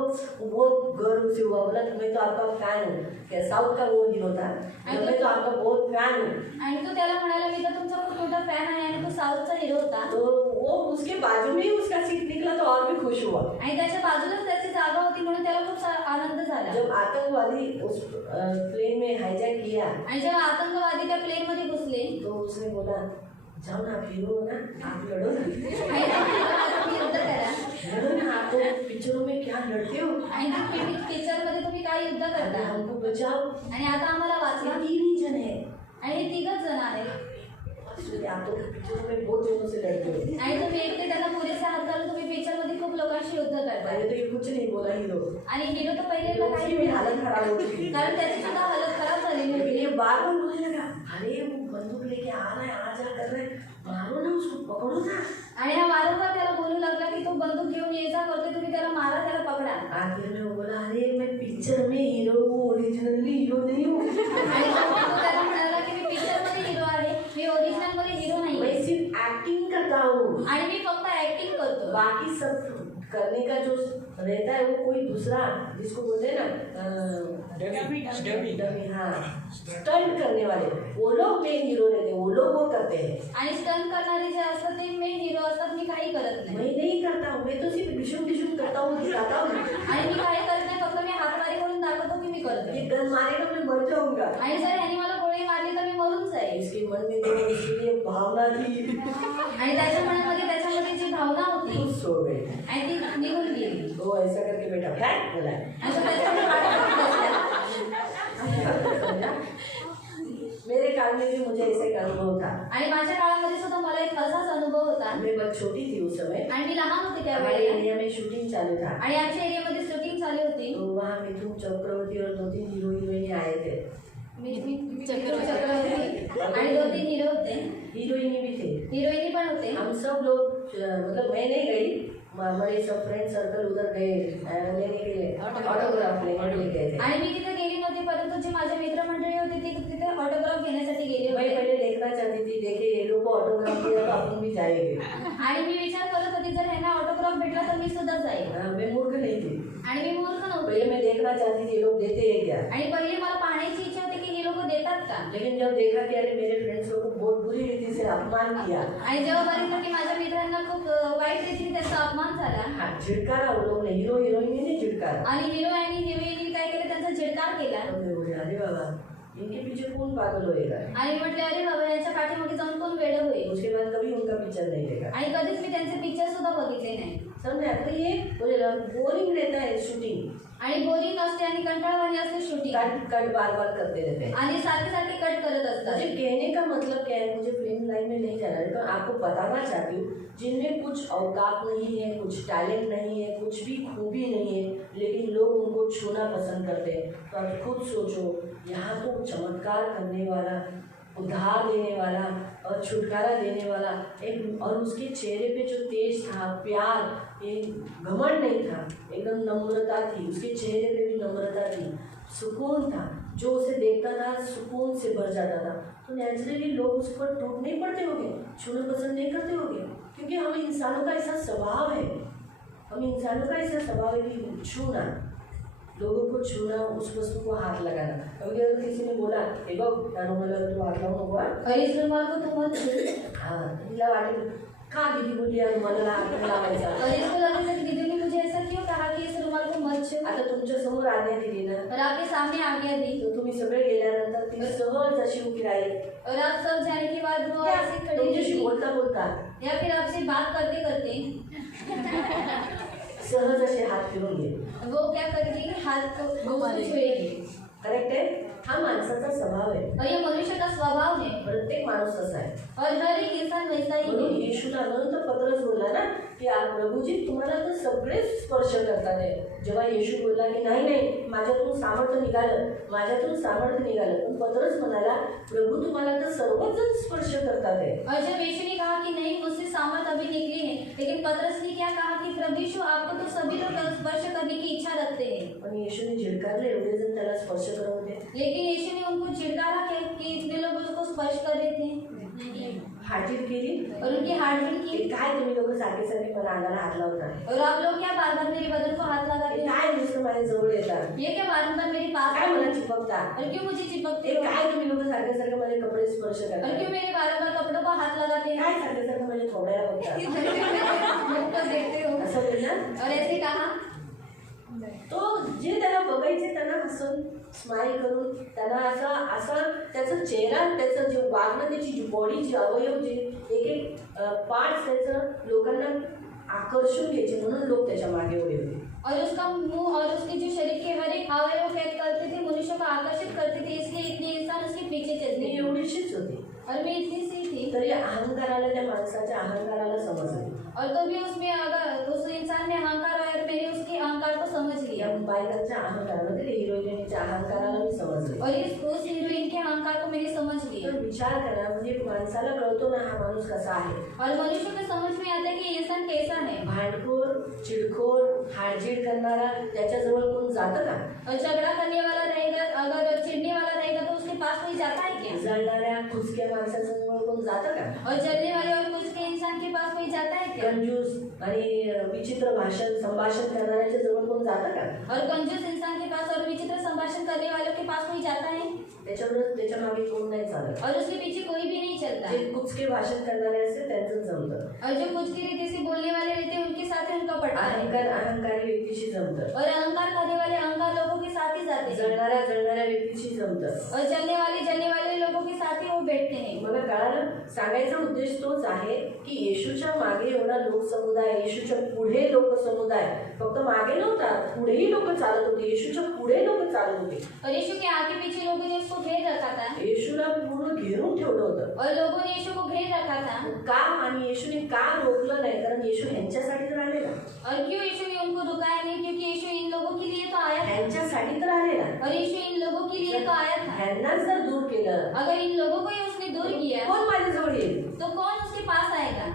वो गर्व से हुआ, बोला मैं तो आपका फैन हूँ. क्या साउथ का वो हीरो था, मैं तो आपका बहुत फैन हूँ. आणि तो त्याला म्हणाला मी तर तुमचा खूप मोठा फॅन आहे. आणि तो साऊथचा हिरो होता. तो वो उसके बाजू में ही उसका सीट निकला तो और भी खुश हुआ. आणि त्याच्या बाजूलाच त्याची जागा होती म्हणून त्याला खूप आनंद झाला. जब आतंकवादी उस प्लेन में हाईजैक किया आणि जेव्हा आतंकवादी त्या प्लेन मध्ये घुसले तो उसने बोला जाओ ना, हीरो हो ना, आप लड़ो ना, आणि तुम्ही युद्ध करा. लड़ो ना, आप तो पिक्चरों में क्या लड़ते हो, आणि तुम्ही पिक्चर मध्ये तुम्ही काय युद्ध अरे करता. हमको बचाओ. आणि आता आम्हाला वाचवा. ये 3 ही जन है. आणि हे तिघच जण आहेत. इसलिए आप तो पिक्चरों में बहुत लोगों से लड़ते हो. आणि तुम्ही एकटे त्यांना पुरेसे हात घालून तुम्ही पिक्चर मध्ये खूप लोकांशी युद्ध करता. पहले तो ये कुछ नहीं बोला हीरो. आणि हिरो तर पहिले उसकी काही भी हालत खराब हो चुकी थी. कारण त्याची सुद्धा हालत खराब झालेली होती. ये बार बार बोलने लगा अरे वो बंदूक लेके आ रहा है, आ जा कर रहे हैं, मारो ना उसको, पकड़ो ना. आणि हा वारंवार त्याला बोलू लागला की तो बंदूक घेऊन ये जा करते, तुम्ही त्याला मारा, त्याला पकडा. आखिर में वो बोला अरे मैं पिक्चर में हीरो हूँ, ओरिजिनली हीरो नहीं हूँ. आणि तो त्याला म्हणाला की मी पिक्चर मध्ये हिरो आहे, मी ओरिजिनल मध्ये हिरो नाही. मैं सिर्फ एक्टिंग करता हूँ, आणि मी फक्त ऍक्टिंग करतो. बाकी सब करने का जो रहता है वो कोई दूसरा, जिसको बोलते हैं ना डमी, हाँ, स्टंट करने वाले वो लोग मेन हीरो रहते हैं, वो लोग वो करते हैं. आणि स्टंट करणारे जे असतात ते मेन हिरो असतात. मी काही करत नाही. मैं नहीं करता हूँ, मैं तो सिर्फ डिशुम डिशुम करता हूँ, दिखाता हूँ. आणि मी काही करत नाही, फक्त मी हातवारी करून दाखवतो की मी करतो. ये गन मारेगा मैं मर जाऊंगा. आणि जर ह्यानी मला गोळी मारली तर मी मरून जाईल. इसके मन में जो इसके लिए भावना थी आणि त्याच्या मनामध्ये त्याच्यामध्ये जी भावना होती खुश हो गई. आणि ती निघून गेली. तो ऐसा करके बेटा फ्लैट बोला. आणि तो त्याच्यामध्ये पाठीमागे बसला. मेरे काल में भी मुझे ऐसे एक अनुभव था. आणि माझ्या काळामध्ये सुद्धा मला एक असाच अनुभव होता. मैं बहुत छोटी थी उस समय. आणि मी लहान होते हमारे त्यावेळेला. एरिया में शूटिंग चालू था. आणि आमच्या एरियामध्ये शूटिंग चालू होती. तो वहाँ मिथुन चक्रवर्ती और 2-3 हीरो हीरोइन आए थे. चक्रवर्ती आणि 2-3 हिरो होते. हीरोइनी भी थे. हिरोईनी पण होते. हम सब लोग मतलब मैं नहीं गई, हमारे सब फ्रेंड सर्कल उधर गए लेने के लिए, ऑटोग्राफ लेने के लिए गए थे. आणि मी तिथे गेली नव्हती, परंतु जे माझे मित्रमंडळी होती ती तिथे ऑटोग्राफ घेण्यासाठी गेली मैं होती. पहले देखना चाहती थी, देखे ये लोग को ऑटोग्राफ दिया तो अपन भी जाएंगे. आणि मी विचार करत होती जर ह्यांना ऑटोग्राफ भेटला तर मी सुद्धा जाईल. मैं मूर्ख नहीं थी. आणि मी मूर्ख नव्हते. पहले मैं देखना चाहती थी ये लोग देते हैं क्या. आणि पहिले मला पाहण्याची इच्छा होती की हे लोक देतात का. लेकिन जब देखा कि अरे मेरे फ्रेंड्स लोग को बहुत बुरी रीति से अपमान किया, आणि जेव्हा बघितलं की माझ्या मित्रांना खूप वाईट रीतीने त्यांचा अपमान झाला. हाँ, झिड़कारा वो लोग ने, हीरो हीरोइन ने झिड़कारा. आणि हिरो आणि हिरोईनने काय केलं, त्यांचा झिडकार केला. तो मैं बोले अरे बाबा इनके पीछे कौन पागल होएगा. आणि म्हटले अरे बाबा यांच्या पाठीमागे जाऊन कोण वेडं होईल. उसके बाद कभी उनका पिक्चर नहीं देखा. आणि कधीच मी त्यांचे पिक्चर सुद्धा बघितले नाही. समझे. तो ये बोरिंग रहता है शूटिंग. आणि बोरिंग असते आणि कंटाळवाणी असते शूटिंग. कट कट बार बार करते रहते हैं. आणि सारखे सारखे कट करत असतात. मुझे कहने का मतलब क्या है, मुझे फिल्म लाइन में नहीं जाना है, तो आपको बताना चाहती हूँ जिनमें कुछ औकात नहीं है, कुछ टैलेंट नहीं है, कुछ भी खूबी नहीं है, लेकिन लोग उनको छूना पसंद करते हैं. तो आप खुद सोचो, यहाँ तो चमत्कार करने वाला, उद्धार देने वाला और छुटकारा देने वाला एक, और उसके चेहरे पे जो तेज था, प्यार, एक घमंड नहीं था, एकदम नम्रता थी. उसके चेहरे पे भी नम्रता थी, सुकून था. जो उसे देखता था सुकून से भर जाता था. तो नेचुरली लोग उस पर टूट नहीं पड़ते होंगे, छूना पसंद नहीं करते होंगे, क्योंकि हम इंसानों का ऐसा स्वभाव है. हम इंसानों का ऐसा स्वभाव है कि छूना, लोगों को छूना, उस वस्तु को हाथ लगाना. कभी अगर किसी ने बोला हे बघ मला तू हात लावू नको हा. हरीश रुमाल को तू मत छू. हाँ, तिला वाटेल का दीदी बोलली यार मला हात लावायचा. हरीश को लगा कि दीदी ने मुझे ऐसा क्यों कहा कि इस रुमाल को मत छू. आता तुमच्या समोर आज्ञा दिली ना, और आपके सामने आज्ञा दी. तर तुम्ही सगळे गेल्यानंतर ती सहज अशी उभी राहील. और आप सब जाने के बाद वो ऐसे खड़ी तुमच्याशी रही. बोलता बोलता या फिर आपसे बात करते करते सहज असे हात फिरून घेईल. वो क्या करेगी, हाथ को उसको छुएगी. करेक्ट आहे. हा माणसाचा स्वभाव आहे. और ये मनुष्य का स्वभाव है. प्रत्येक माणूस असा आहे. और हर एक इंसान वैसा ही म्हणून है. येशूला म्हणून तर पत्रच बोलला ना की प्रभूजी तुम्हाला तर सगळेच स्पर्श करतात आहे. जेव्हा येशू बोलला की नाही नाही माझ्यातून सामर्थ्य निघालं, माझ्यातून सामर्थ्य निघालं, पण पत्रच म्हणाला प्रभू तुम्हाला तर सर्वच जण स्पर्श करतात आहे. और जब यीशु ने कहा कि नहीं मुझसे सामर्थ अभी निकली है, लेकिन पतरस ने क्या कहा कि प्रभु यीशु आपको तो सभी लोग स्पर्श करने की इच्छा रखते हैं. पण येशूने झिडकारले एवढे जण त्याला स्पर्श करत होते. लेकिन यीशु ने उनको झिड़कारा कि इतने लोग उसको स्पर्श कर रहे थे हाजीर केली. और उनकी हार्टबीट की. की काय तुम्ही लोक सारखे सारखे मला अंगाला हात लावता, और आप लोग क्या बार बार मेरे बदन को हाथ लगाते हैं? काय नुसतं माझ्या जवळ येतात, ये क्या बारंबार मेरे पास काय आते मला हैं? चिपकता, और क्यों मुझे चिपकते ते हो? काय तुम्ही लोक सारखे सारखे माझे कपडे स्पर्श और करता, क्यों मेरे बारंबार कपड़ों को हाथ लगाते हैं? काय सारखे सारखे माझ्या थोड्याला बघता, मुझ को देखते हो. असं बोलणार. और ऐसे कहा. तो जे त्याला बघायचे त्यांना हसून स्माईल करून त्यांना असा त्याचा चेहरा, त्याचं जे वागणं, त्याची जी बॉडी, जी अवयव, जे एक एक पार्ट्स त्याचं लोकांना आकर्षून घ्यायचे म्हणून लोक त्याच्या मागे उभे होते. और उसका मुंह और उसके जो शरीर के हर एक अवयव कैद करते थे, मनुष्य को आकर्षित करते थे, इसलिए इतने इंसान उसके पीछे चलते मी थे. एवढीशीच होती और मैं इतनी सी थी. तरी अहंकाराला, त्या माणसाच्या अहंकाराला समजले. और तो भी उसमें अगर उस इंसान ने अहंकार और मैंने उसके अहंकार को समझ लिया. या बायकांच्या अहंकारामध्ये हिरोईनच्या अहंकाराला मी समजले. और उस हीरोइन के अहंकार को मैंने समझ लिया. तर विचार करा, म्हणजे माणसाला कळतो ना हा माणूस कसा आहे. और मनुष्य को समझ में आता है कि ये इंसान कैसा है. भांडखोर, चिडखोर, हाडजीड करणारा त्याच्याजवळ कोण जातं का? और झगड़ा करने वाला रहेगा, अगर चिढ़ने वाला रहेगा तो उसके पास कोई जाता है क्या? जळणाऱ्या खुचक्या माणसाजवळ कोण जातं का? और जलने वाले और कुछ के इंसान के पास कोई जाता है क्या? कंजूस आणि विचित्र संभाषण करणाऱ्याच्या जवळ कोण जातं का? और कंजूस इंसान के पास और विचित्र संभाषण करने वालों के पास कोई जाता है? त्याच्या मागे कोण नाही चालत. और उसके पीछे कोई भी नहीं चलता. जे कुचके भाषण करणारे असते त्यांचं जमतं. और जो कुछ की रीति से बोलने वाले रहते हैं उनके साथ ही उनका पड़ता है. अहंकारी व्यक्तीशी जमतं. और अहंकार करने वाले अहंकार लोगों के साथ ही जाते हैं. जळणाऱ्या व्यक्तीशी जमतं. और जलने वाले लोगों के साथ ही वो बैठते हैं. मला कळालं. सांगायचा उद्देश तोच आहे की येशूच्या मागे एवढा लोकसमुदाय, येशूच्या पुढे लोकसमुदाय, फक्त मागे नव्हता, पुढेही लोक चालत होते. येशूच्या पुढे लोक चालत होते. और यीशु के आगे पीछे लोगों ने उसको घेर रखा था. येशूला पूर्ण घेरून ठेवलं होतं. और लोगों ने यीशु को घेर रखा था. का आणि येशूने का रोखलं नाही? कारण येशू ह्यांच्यासाठी तर आलेला. और क्यों यीशु ने उनको रुकाया नहीं? क्योंकि यीशु इन लोगों के लिए तो आया था. ह्यांच्यासाठी तर आलेला. और यीशु इन लोगों के लिए तो आया था. ह्यांनाच जर दूर केलं, अगर इन लोगों को ही उसने दूर किया कोण माझ्याजवळ येईल? तो कौन उसके पास आएगा?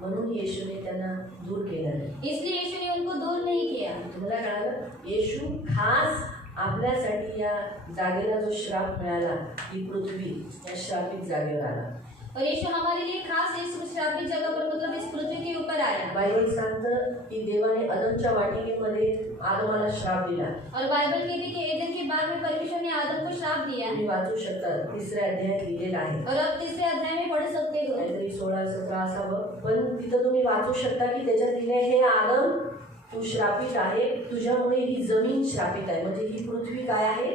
म्हणून येशूने त्यांना दूर केलं. इसलिए यीशु ने उनको दूर नहीं किया. तुम्हाला कळालं? येशू खास आपल्यासाठी या जागेला जो श्राप मिळाला, ही पृथ्वी या श्रापित जागेवर आला. और यीशु हमारे लिए खास इस श्रापित जगह पर, मतलब इस पृथ्वी के ऊपर आया. बायबल सांगतं की देवाने अदमच्या वाटिकेमध्ये आदमाला श्राप दिला. और बाइबल कहती है कि एदन के बाग में परमेश्वर ने आदम को श्राप दिया. तुम्ही वाचू शकता, 3ऱ्या अध्यायात लिहिलेलं आहे. और आप 3रे अध्याय में पढ़ सकते हो. काहीतरी 16-17 असावं, पण तिथं तुम्ही वाचू शकता की त्याच्यात लिहिले, हे आदम तू श्रापित आहे, तुझ्यामुळे ही जमीन श्रापित आहे. म्हणजे ही पृथ्वी काय आहे?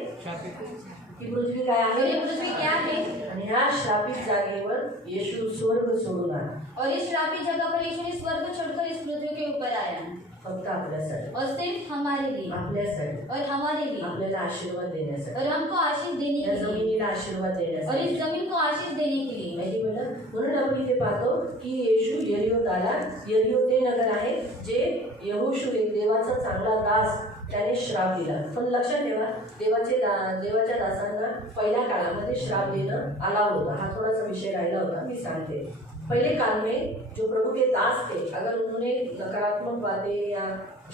ही पृथ्वी काय और आहे? ये पृथ्वी क्या है? आणि ह्या श्रापित जागेवर येशू स्वर्ग सोडून आला. और इस श्रापित जगह पर यीशु ने स्वर्ग छोड़कर इस पृथ्वी के ऊपर आया. फक्त आपल्यासाठी, और सिर्फ हमारे लिए. आपल्यासाठी, और हमारे लिए. आपल्याला आशीर्वाद देण्यासाठी, और हमको आशीष देने या के लिए. जमिनीला आशीर्वाद और देण्यासाठी. इस जमीन को आशीष देने के लिए. माहिती मिळतं. म्हणून आपण इथे पाहतो की येशू यरियोत आला. यरियो ते नगर आहे जे यहोशू, एक देवाचा चांगला दास, त्याने श्राप दिला. पण लक्षात ठेवा, देवाच्या दासांना पहिल्या काळामध्ये श्राप देणं अलाउड होता. हा थोडासा विषय राहिला होता, मी सांगते. पहले काल में जो प्रभु के दास थे, अगर उन्होंने नकारात्मक बातें या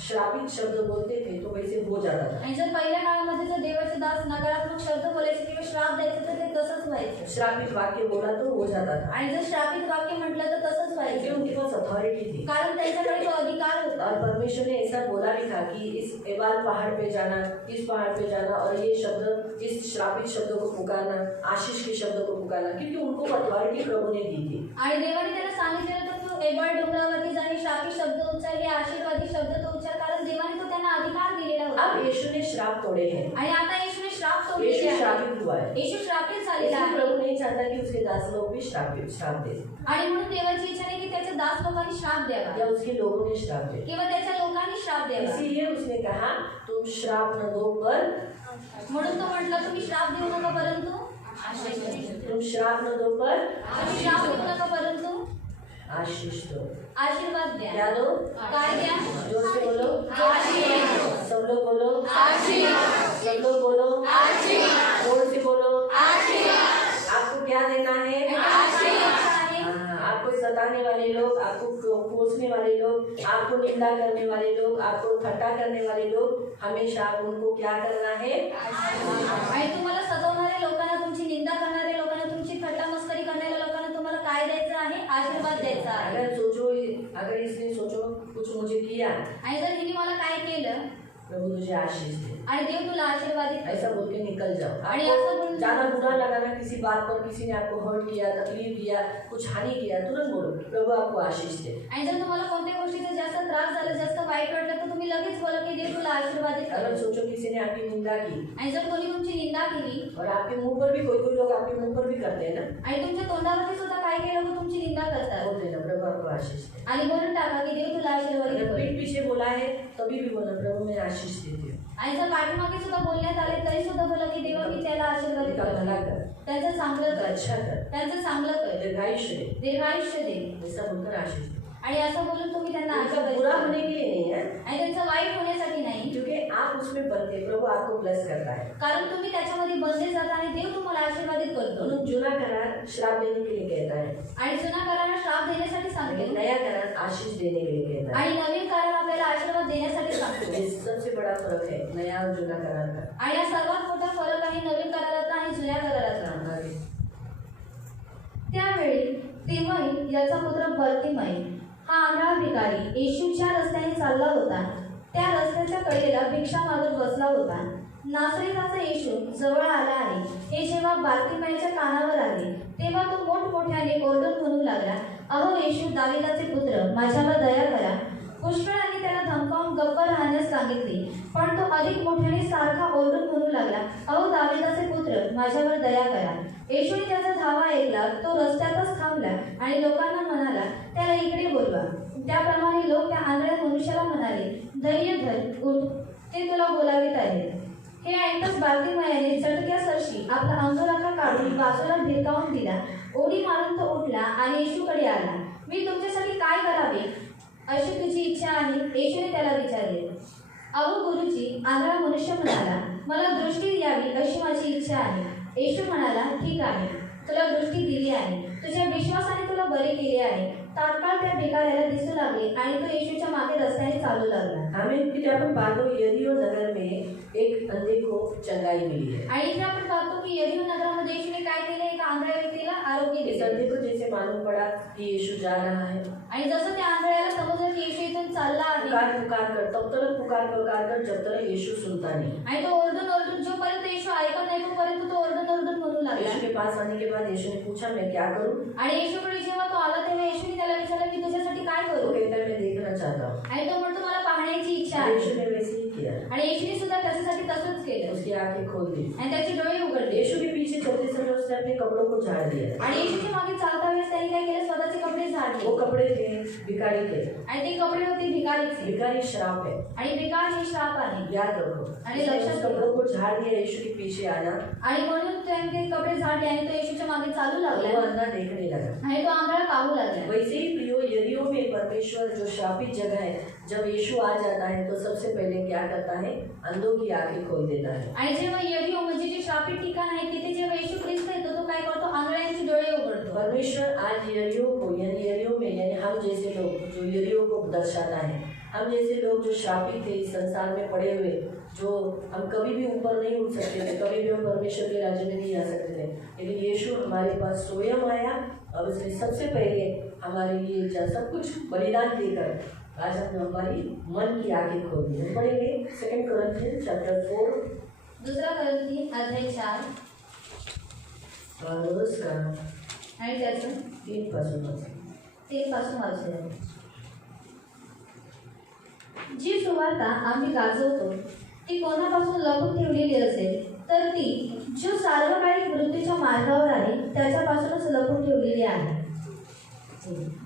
श्रापित शब्द बोलते थे तो वैसे हो जाता था. आणि जर पहिल्या काळामध्ये जर देवाचे दास नकारात्मक शब्द बोलायचे किंवा श्राप द्यायचे तर ते तसंच व्हायचं. श्रापित वाक्य बोला तो हो जाता था. आणि जर श्रापित वाक्य म्हटलं तर तसंच क्योंकि व्हायचं. उनके पास अथॉरिटी थी. कारण त्यांच्याकडे तो अधिकार होता. और परमेश्वर ने ऐसा बोला भी था कि इस एबाल पहाड़ पे जाना, इस पहाड़ पे जाना और ये शब्द, इस श्रापित शब्द को पुकारना, आशीष के शब्द को पुकारना, क्योंकि उनको अथॉरिटी प्रभु ने दी थी. आणि देवाने त्याला सांगितलेलं तर तू एबळ डोंगरावरती जाणे, श्रापित शब्द उच्चार, हे आशीर्वादी शब्द तो उच्चार, कारण देवाने तो त्यांना अधिकार दिलेला होता. अब यीशु ने श्राप तोड़े हैं. आणि आता येशूने श्राप तोडलेले यीशु आहे. श्रापित हुआ है। येशू श्रापित झालेला इसलिए आहे प्रभु नहीं चाहता कि उसके दास लोग भी श्राप दे आणि म्हणून देवाची इच्छा नाही की त्याच्या दास लोकांनी श्राप द्यावा या उसके लोगों ने श्राप दे। किंवा त्याच्या लोकांनी श्राप द्यावा. इसीलिए उसने कहा तुम श्राप न दो पर म्हणून तो म्हटला तुम्ही श्राप देऊ नका परंतु तुम श्राप न दो पर तुम्ही श्राप देऊ नका परंतु आशीष दो। आशीर्वाद द्या. क्या दो? काय द्या? जोर से बोलो। आशीष. सब लोग बोलो। आशीष. सब लोग बोलो। आशीष. जोर से बोलो। आशीष. आपको क्या देना है? आशीष. हाँ, आपको सताने वाले लोग, आपको कोसने वाले लोग, आपको निंदा करने वाले लोग, आपको ठट्टा करने वाले लोग, हमेशा उनको क्या करना है? आणि तुम्हाला सतावणाऱ्या लोकांना, तुमची निंदा करणाऱ्या लोकांना, तुमची थट्टा मस्करी करणाऱ्या लोकांना तुम्हाला काय द्यायचं आहे? आशीर्वाद द्यायचा आहे. अगर इसने सोचो कुछ मुझे किया, आणि जर हिने मला काय केलं प्रभु तुझे आशीष दे, आणि देव तुला आशीर्वादित करे. ऐसा बोल के निकल जाओ। आणि आपको असं बोलून ज्यादा बुरा लगा ना किसी बात पर, किसी ने आपको हर्ट किया, तकलीफ दिया, कुछ हानि किया, तुरंत बोलो प्रभु आपको आशीष दे। आणि जर तुम्हाला कोणत्या गोष्टीचा जास्त त्रास झाला, जास्त वाईट वाटलं तर तुम्ही लगेच बोला की देव तुला आशीर्वादित अगर करे. सोचो किसी ने आपकी निंदा की, आणि जर कोणी तुमची निंदा केली और आपके मुंह पर भी कोई लोग आपके मुंह पर भी करते हैं ना, आणि तुमच्या तोंडावरती सुद्धा काय केलं तर तुमची निंदा करतात बोल देना प्रभु आपको आशीष दे। आणि बोलून टाका की देव तुला आशीर्वादित अगर करे. पीठ पीछे बोला है तभी भी बोला प्रभु मैं आशीष देती हूँ। आणि जर पाठीमागे सुद्धा बोलण्यात आले तरी सुद्धा बोला की देवा मी त्याला आशीर्वादित उनका भला कर, कर, त्यांचं चांगलं उनका कर, अच्छा कर, त्यांचं चांगलं कर, दीर्घायुष्य दे, दीर्घायुष्य दे. ऐसा बोलकर आशीष दे। आणि असं बोलून तुम्ही त्यांना उनका आशीर्वादित बुरा करा. होने के लिए नहीं है, आणि त्यांचं वाईट होण्यासाठी नाही, क्योंकि आप उसमें बनते प्रभु आपको ब्लेस करता है। कारण तुम्ही त्याच्यामध्ये बंधले जाता आणि देव तुम्हाला आशीर्वादित करतो. म्हणून जुना करार श्राप देने के लिए कहता है, आणि जुना करार श्राप देण्यासाठी लेकिन सांगतो नया करार आशीष देने के लिए कहता है। आणि नवीन करार आपल्याला आशीर्वाद देण्यासाठी सांगतो. ये सबसे बड़ा फर्क है नया और जुना करार का। आणि हा सर्वात मोठा फरक आहे नवीन कराराचा आणि जुन्या कराराचा. आगे। त्यावेळी तिमई याचा पुत्र बर्तिमई हा आंधळा भिकारी येशूच्या रस्त्याने चालला होता. त्या रस्त्याच्या कडेला भिक्षा मागत बसला होता. नासरीताचा येशू जवळ आला आहे हे जेव्हा बार्तिमईच्या कानावर आले तेव्हा तो मोठमोठ्याने ओरडून म्हणू लागला, अहो येशू दाविदाचे पुत्र, माझ्यावर दया करा. पुष्कळांनी त्याला धमकावून गप्प राहण्यास सांगितले, पण तो अधिक मोठ्याने सारखा ओरडून म्हणू लागला, अहो दाविदाचे पुत्र, माझ्यावर दया करा. येशूने त्याचा धावा ऐकला, तो रस्त्यातच थांबला आणि लोकांना म्हणाला, त्याला इकडे बोलवा. त्याप्रमाणे लोक त्या आंधळ्या मनुष्याला म्हणाले, धैर्य धर, उठ, ते तुला बोलावित आहे. हे ऐकताच बार्तिमयाने चटक्या सरशी आपला अंगोराखा काढून बाजूला भिरकावून दिला. उडी मारून तो उठला आणि येशूकडे आला. मी तुमच्यासाठी काय करावे अशी तुझी इच्छा आहे? येशूने त्याला विचारले. अहो गुरुजी, आंधळा मनुष्य म्हणाला, मला दृष्टी यावी अशी माझी इच्छा आहे. येशू म्हणाला, ठीक आहे, तुला दृष्टी दिली आहे, तुझ्या विश्वासाने तुला बरे केले आहे. तात्काळ त्या भिकाऱ्याला दिसू लागले आणि तो येशूच्या मागे रस्त्याने चालू लागला. हमें फिर अपन बातो यरीहो नगर में एक अंधे को चंगाई मिली है। आणि इथे आपण पाहतो की यरीहो नगरामध्ये येशूने काय केले, एका आंधळ्या व्यक्तीला आरोग्य इस दिले. अंधे को जैसे मालूम पड़ा कि यीशु जा रहा है, आणि जसं त्या आंधळ्याला समजलं की येशू इथून चालला आहे पुकार कर तब तक पुकार कर जब तक यीशु सुनता नहीं। आणि तो ओरडून जोपर्यंत येशू ऐकत नाही तोपर्यंत तो ओरडून म्हणू लागला. यीशु के पास आने के बाद यीशु ने पूछा मैं क्या करूं? आणि येशूकडे जेव्हा तो आला तेव्हा येशूने त्याला विचारलं की तुझ्यासाठी काय वो करू? कहता है मैं देखना चाहता हूं। आणि तो म्हणतो मला पाहण्याची इच्छा आहे. यीशु ने वैसे ही किया, आणि येशूने सुद्धा त्याच्यासाठी तसंच केलं उसकी आंखें खोल दी। आणि त्याचे डोळे उघडले. यीशु के पीछे चलते समय उसने अपने कपड़ों को झाड़ दिया। आणि येशूच्या मागे चालता वेळेस त्याने काय केलं, स्वतःचे कपडे झाडले. वो कपड़े थे भिखारी के। आणि ते कपडे होते भिकारीचे. भिखारी श्राप है, आणि भिकार हे श्राप आहे. याद रखो। आणि उसने लक्षात उस ठेवा. कपड़ों को झाड़ दिया यीशु के पीछे आना, आणि म्हणून त्याने ते कपडे झाडले आणि तो येशूच्या मागे चालू वो लागला अंधा देखने लगा। आणि तो आंधळा पाहू लागला. वैसे ही प्रियो यरीहो में परमेश्वर जो शापित जगह है, जब यीशु आ जाता है तो सबसे पहले क्या करता है? अंधों की आंखें खोल देता है। आणि जेव्हा यरीहो म्हणजे जे श्रापित ठिकाण आहे तिथे जेव्हा येशू ख्रिस्त येतो तो काय करतो, आंधळ्यांचे डोळे उघडतो. परमेश्वर आज यरीहो को यानी यरीहो में यानी हम जैसे लोग जो यरीहो को दर्शाता है, हम जैसे लोग जो शापित थे इस संसार में पड़े हुए, जो हम कभी भी ऊपर नहीं उठ सकते थे, कभी भी हम परमेश्वर के राज्य में नहीं आ सकते थे, लेकिन यीशु हमारे पास स्वयं आया और उसने सबसे पहले हमारे लिए सब कुछ बलिदान देकर आज हम हमारी मन की आंखें खोल दी। हम पढ़ेंगे 2 कोरिन्थियंस चैप्टर 4 दुसरा कोरिन्थी अध्याय 4 और उसका आणि त्याचं 3 पासून 3 पासून वाचूया. जी सुवार्ता आम्ही गाजवतो ती कोणापासून लपून ठेवलेली असेल तर ती जो सार्वकालिक मृत्यूच्या मार्गावर आहे त्याच्यापासूनच लपून ठेवलेली आहे.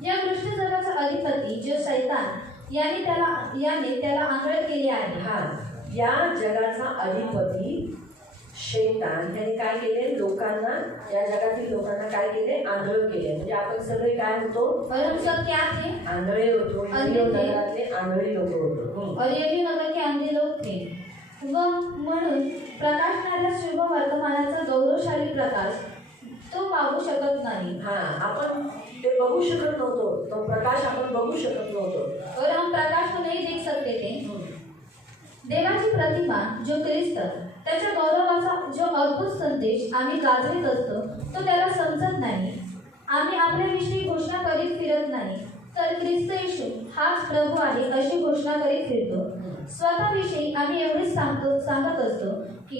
या दृष्टी जगाचा अधिपती जो शैतान याने त्याला आंधळ केले आहे. हा, या जगाचा अधिपती शैतान याने काय केले? लोकांना, या जगातील लोकांना काय केले? आंधळ केले. म्हणजे आपण सगळे काय होतो? और हम सब क्या थे? आंधळे होतो. अंधे थे. जगातले आंधळी लोक होतो. और यही नगर के अंधे लोग थे. व म्हणून प्रकाशणाऱ्या शुभ वर्तमानाचा गौरवशाली प्रकाश तो पाहू शकत नाही. हा, आपण ते बघू शकत नव्हतो. तो प्रकाश आपण बघू शकत नव्हतो. और हम प्रकाश को नहीं देख सकते थे. देवाची प्रतिमा जो ख्रिस्त त्याच्या गौरवाचा जो अद्भुत संदेश आम्ही गाजवीत असतो तो त्याला समजत नाही. आम्ही आपल्याविषयी घोषणा करीत फिरत नाही, तर ख्रिस्त येशू हाच प्रभू आहे अशी घोषणा करीत फिरतो. स्वतःविषयी आम्ही एवढेच सांगत असतो की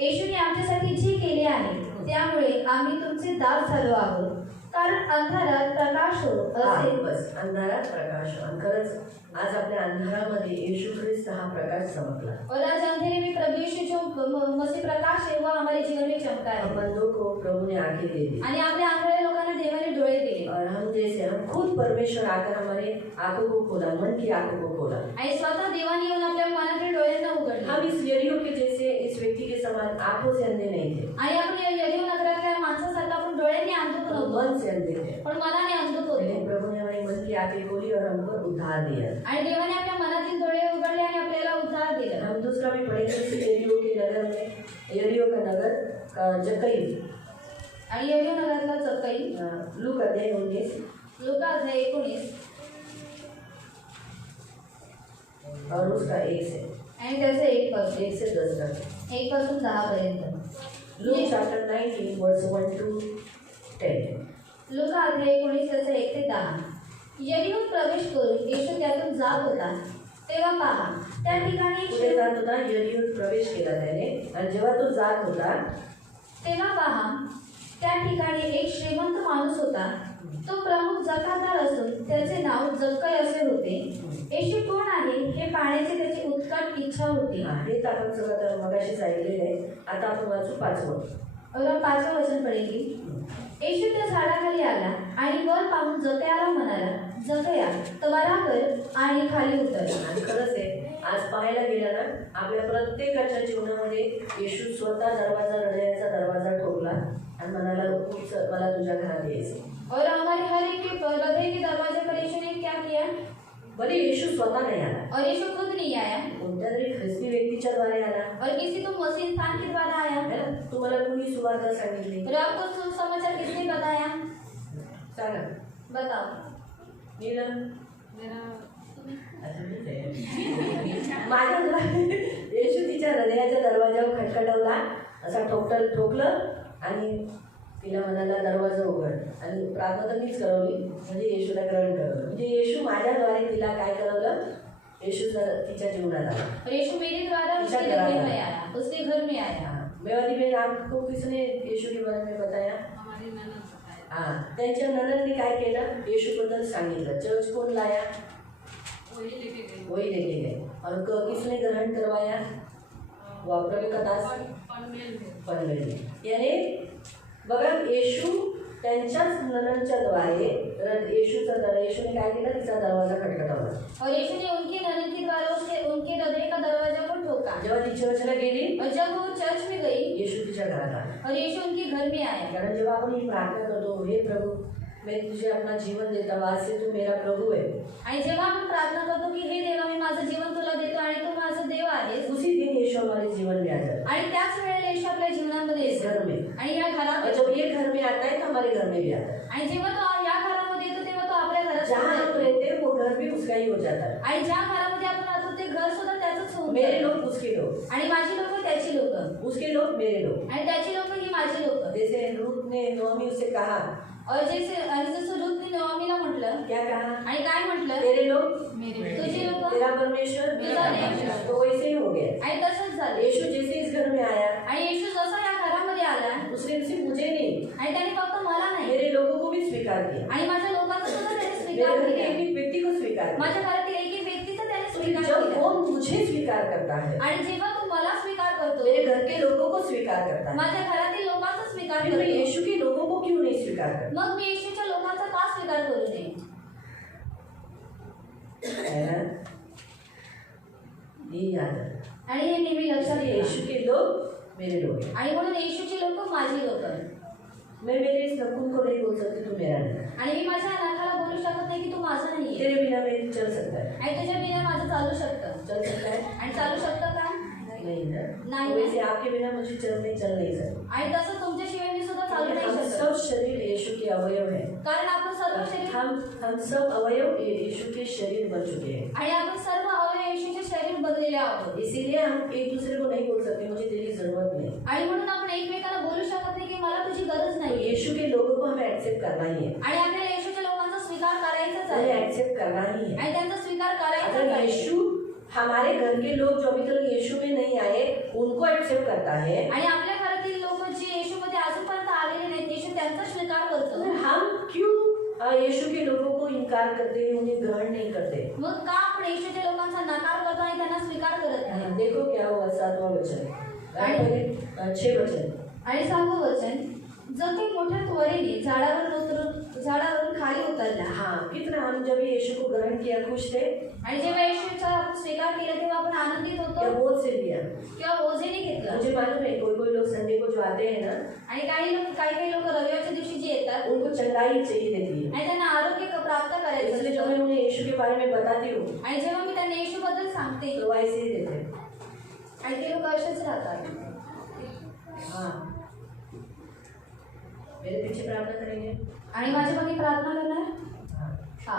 येशूने आमच्यासाठी जे केले आहे त्यामुळे आम्ही तुमचे दास झालो आहोत. कारण अंधारात प्रकाश हो असे. बस, अंधारात प्रकाश हो. आणि खरंच आज आपल्या अंधारामध्ये येशू ख्रिस्त हा प्रकाश चमकला. और आज अंधेरे में प्रभु यीशु जो मसीह प्रकाश है वो हमारे जीवन में चमका है. बंदों को प्रभु ने आंखें दे दी. आणि आपल्या आंधळ्या लोकांना देवाने डोळे दिले. और हम खुद परमेश्वर आकर हमारे आंखों को खोला, मन की आंखों को खोला. आणि स्वतः देवाने येऊन आपल्या मनातील डोळ्यांना उघडले. हम इस यरीहो के जैसे इस व्यक्ति के समान आंखों से अंधे नहीं थे. आणि आपण यरीहो नगरातल्या माणसासारखं आपण डोळ्यांनी अंधुक नव्हतो, मन से अंधे थे. पण मनाने अंधुक होतो. लेकिन प्रभु ने हमारी मन की आंखें खोली और हमको उद्धार दिया. आणि देवाने आपल्या मनातील डोळे उघडले आणि आपल्याला उद्धार दिला. हम दूसरा भी पढ़ेंगे इस यरीहो के नगर में, यरीहो का नगर का जक्कई. आणि यरीहो नगरातला जक्कई. लूक अध्याय 19. लूका अध्याय 19 और उसका 1 से आणि त्याचं 1 से 10 तक. 1 पासून 10 पर्यंत. लूक चैप्टर 19 वर्स 1 to 10. लूका अध्याय 19 त्याचं 1 ते 10. यरीहोत प्रवेश करून येशू त्यातून जात होता तेव्हा पहा त्या ठिकाणी कुठे जात होता? यरीहोत प्रवेश केला त्याने. आणि जेव्हा तो जात होता तेव्हा पहा त्या ठिकाणी एक श्रीमंत माणूस होता. तो प्रमुख जकातदार असून त्याचे नाव जक्कई असे होते. येशू कोण आहे हे पाहण्याची त्याची उत्कट इच्छा होती. हेच आपण सगळं तर मगाशीच ऐकलेलं आहे. आता आपण वाचू 5वं. और 5वें वचन पडेगी. येशू त्या झाडाखाली आला आणि वर पाहून जकयाला म्हणाला, जकया त्वरा कर आणि खाली उतर. आणि खरंच आहे, आज पाहायला गेलं ना आपल्या प्रत्येकाच्या जीवनामध्ये येशू स्वतः हृदयाचा दरवाजा ठोकला आणि म्हणाला, मला तुझ्या घरात यायचं. और हमारे हर एक के हृदय के दरवाजे पर यीशु ने क्या किया? भले येशू स्वतः नाही आला, और यीशु खुद नहीं आया, कोणत्या तरी ख्रिस्ती व्यक्तीच्या द्वारे आला. और किसी तो मसीह इंसान के द्वारा आया. तुम्हाला कुणी सुवार्ता सांगितली? और आपको सुसमाचार किसने बताया? सांगा. बताओ. नीलम. माझ्या येशू तिच्या हृदयाच्या दरवाजावर खटखटवला, असा ठोकलं आणि तिला म्हणाला, दरवाजा उघड. आणि प्रार्थना तर मीच करवली, म्हणजे येशूला ग्रहण करवलं. म्हणजे येशू माझ्याद्वारे तिला काय करवलं? येशू तिच्या जीवनात आला. और यीशु मेरे द्वारा उसके घर में आया, उसके घर में आया. मेवाती बहन, आपको किसने येशू के बारे में बताया? हमारी ननद बताया. हाँ, त्यांच्या ननदने काय केलं? येशूबद्दल सांगितलं. चर्च कोण लाया? वही लेके गई. वही लेके गए. और किसने ग्रहण करवाया? वो प्रभु का दास पनवेल. याने बघा, येशू त्यांच्याच ननदच्या द्वारे येशूने काय केलं? तिचा दरवाजा खटखटवला. और यीशु ने उनके ननद के द्वारा उनके हृदय का दरवाजा को ठोका. जेव्हा ती चर्चला गेली, और जब वो चर्च में गई, येशू तिच्या घरात आला. और यीशु उनके घर में आया. कारण जेव्हा आपण ही प्रार्थना करतो, हे प्रभू मैं तुझे अपना जीवन देता हूँ, आज से तू मेरा प्रभु है. आणि जेव्हा आपण प्रार्थना करतो की हे देवा मी माझं जीवन तुला देतो आणि तू माझा देव आहेस, उसी दिन यीशु हमारे जीवन में आ जाता आणि त्याच वेळेला येशू आपल्या जीवनामध्ये है, येतो. घर में. आणि या घरात और जब ये घर में आता है तो हमारे घर में भी आता है. आणि जेव्हा तो या घरामध्ये येतो तेव्हा तो आपल्या घरात जहाँ हम येतो. रहते हैं वो घर भी उसका ही हो जाता है. आणि ज्या घरामध्ये आपण राहतो ते घर सुद्धा त्याचंच होऊन मेरे जातं. लोग उसके लोग, आणि माझी लोक त्याची लोक, उसके लोग मेरे लोग. आणि त्याची लोक ही माझी लोक. जैसे रूथ ने नोमी उसे कहा, और जसं रूथने नोआमीला म्हटलं, क्या कहा? आणि काय म्हटलं? तेरे लोग तुझी लोक. तेरा परमेश्वर तुझा देव. तो वैसे ही हो गया. आणि तसंच झालं. यीशु जैसे इस घर में आया, आणि येशू जसा या घरामध्ये आला, उसने सिर्फ मुझे नहीं, आणि त्याने फक्त मला नाही, मेरे लोगों को भी स्वीकार किया. आणि माझ्या लोकांचा सुद्धा त्याने मेरे स्वीकार घर के केला. एक व्यक्ति को स्वीकार किया. माझ्या घरातील एक एक व्यक्तीचा त्याने तो स्वीकार जब केला. वो मुझे स्वीकार करता है, आणि जेव्हा तू मला स्वीकार करतो, मेरे घर के लोगों को स्वीकार करता है, माझ्या घरातील लोकांचा स्वीकार फिर मैं करतो, यीशु के लोगों को क्यों नहीं स्वीकार करता? मग मी येशूच्या लोकांचा का स्वीकार करू नये? है ना? ये याद रखना। आणि हे नेहमी लक्षात इसलिए ठेवा. यीशु के लोग मेरे लोग हैं। आणि म्हणून येशूची लोक माझी लोक. मैं मेरे इस नपुंसक को नहीं बोल सकती तू मेरा नहीं, आणि मी माझ्या अनाथाला बोलू शकत नाही की तू माझा नाहीये. तेरे बिना मैं चल सकता है, आणि तुझ्या बिना माझं चालू शकतं. चल सकता है आणि चालू शकतं का? नहीं ना? नहीं। तो वैसे आपके बिना मुझे चल नहीं सकता। आणि तसं तुमच्याशिवाय मी सुद्धा चालू नाही हम शकत. सब शरीर यीशु के अवयव हैं। कारण आपण सर्व शरीर हम सब अवयव यीशु के शरीर बन चुके हैं। आणि आपण सर्व अवयव येशूचे शरीर बनलेले आहोत. इसीलिए हम एक दूसरे को नहीं बोल सकते मुझे तेरी जरूरत नहीं। आणि म्हणून आपण एकमेकांना बोलू शकत नाही की मला तुझी गरज तो नाही. यीशु के लोगों को हमें एक्सेप्ट करना ही है, आणि आपल्याला येशूच्या लोकांचा स्वीकार करायचाच हमें आहे. एक्सेप्ट करना ही है। आणि त्यांचा स्वीकार करायचाच अगर आहे. यीशु हमारे घर के लोग जो अभी तक यीशु में नहीं आए उनको एक्सेप्ट करता है, आणि आपल्या घरातील लोक जे येशूमध्ये अजूनपर्यंत आलेले नाहीत, येशू त्यांचा स्वीकार करतो. तो हम क्यों यीशु के लोगों को इनकार करते हैं, उन्हें ग्रहण नहीं करते? मग का आपण येशूच्या लोकांचा नकार करतो आणि त्यांना स्वीकार करत नाही? देखो क्या हुआ 7वां वचन, पहले 6 वचन। आणि 7वं वचन, जर तो मोठ्या त्वरेने झाडावरून खाली उतरला. हाँ, कितना हम जब यीशु को ग्रहण किया खुश थे, आणि जेव्हा येशूचा आपण स्वीकार केला तेव्हा आपण आनंदित क्या होतो बोझ से लिया? किंवा ओझेने घेतलं. मुझे मालूम है कोई कोई लोग संडे को जो आते हैं ना, आणि काही लोक रविवारच्या दिवशी जे येतात उनको चंगाई चाहिए रहती है, आणि त्यांना आरोग्य प्राप्त करायचं इसलिए जब असतं. मैं उन्हें यीशु के बारे में बताती हूँ आणि जेव्हा मी त्यांना येशूबद्दल सांगते तो वो ऐसे ही देते हैं। आणि ते लोक असेच राहतात. हाँ, मेरे पीछे प्रार्थना करेंगे। आणि माझ्या मागे प्रार्थना करणार. हाँ। हा.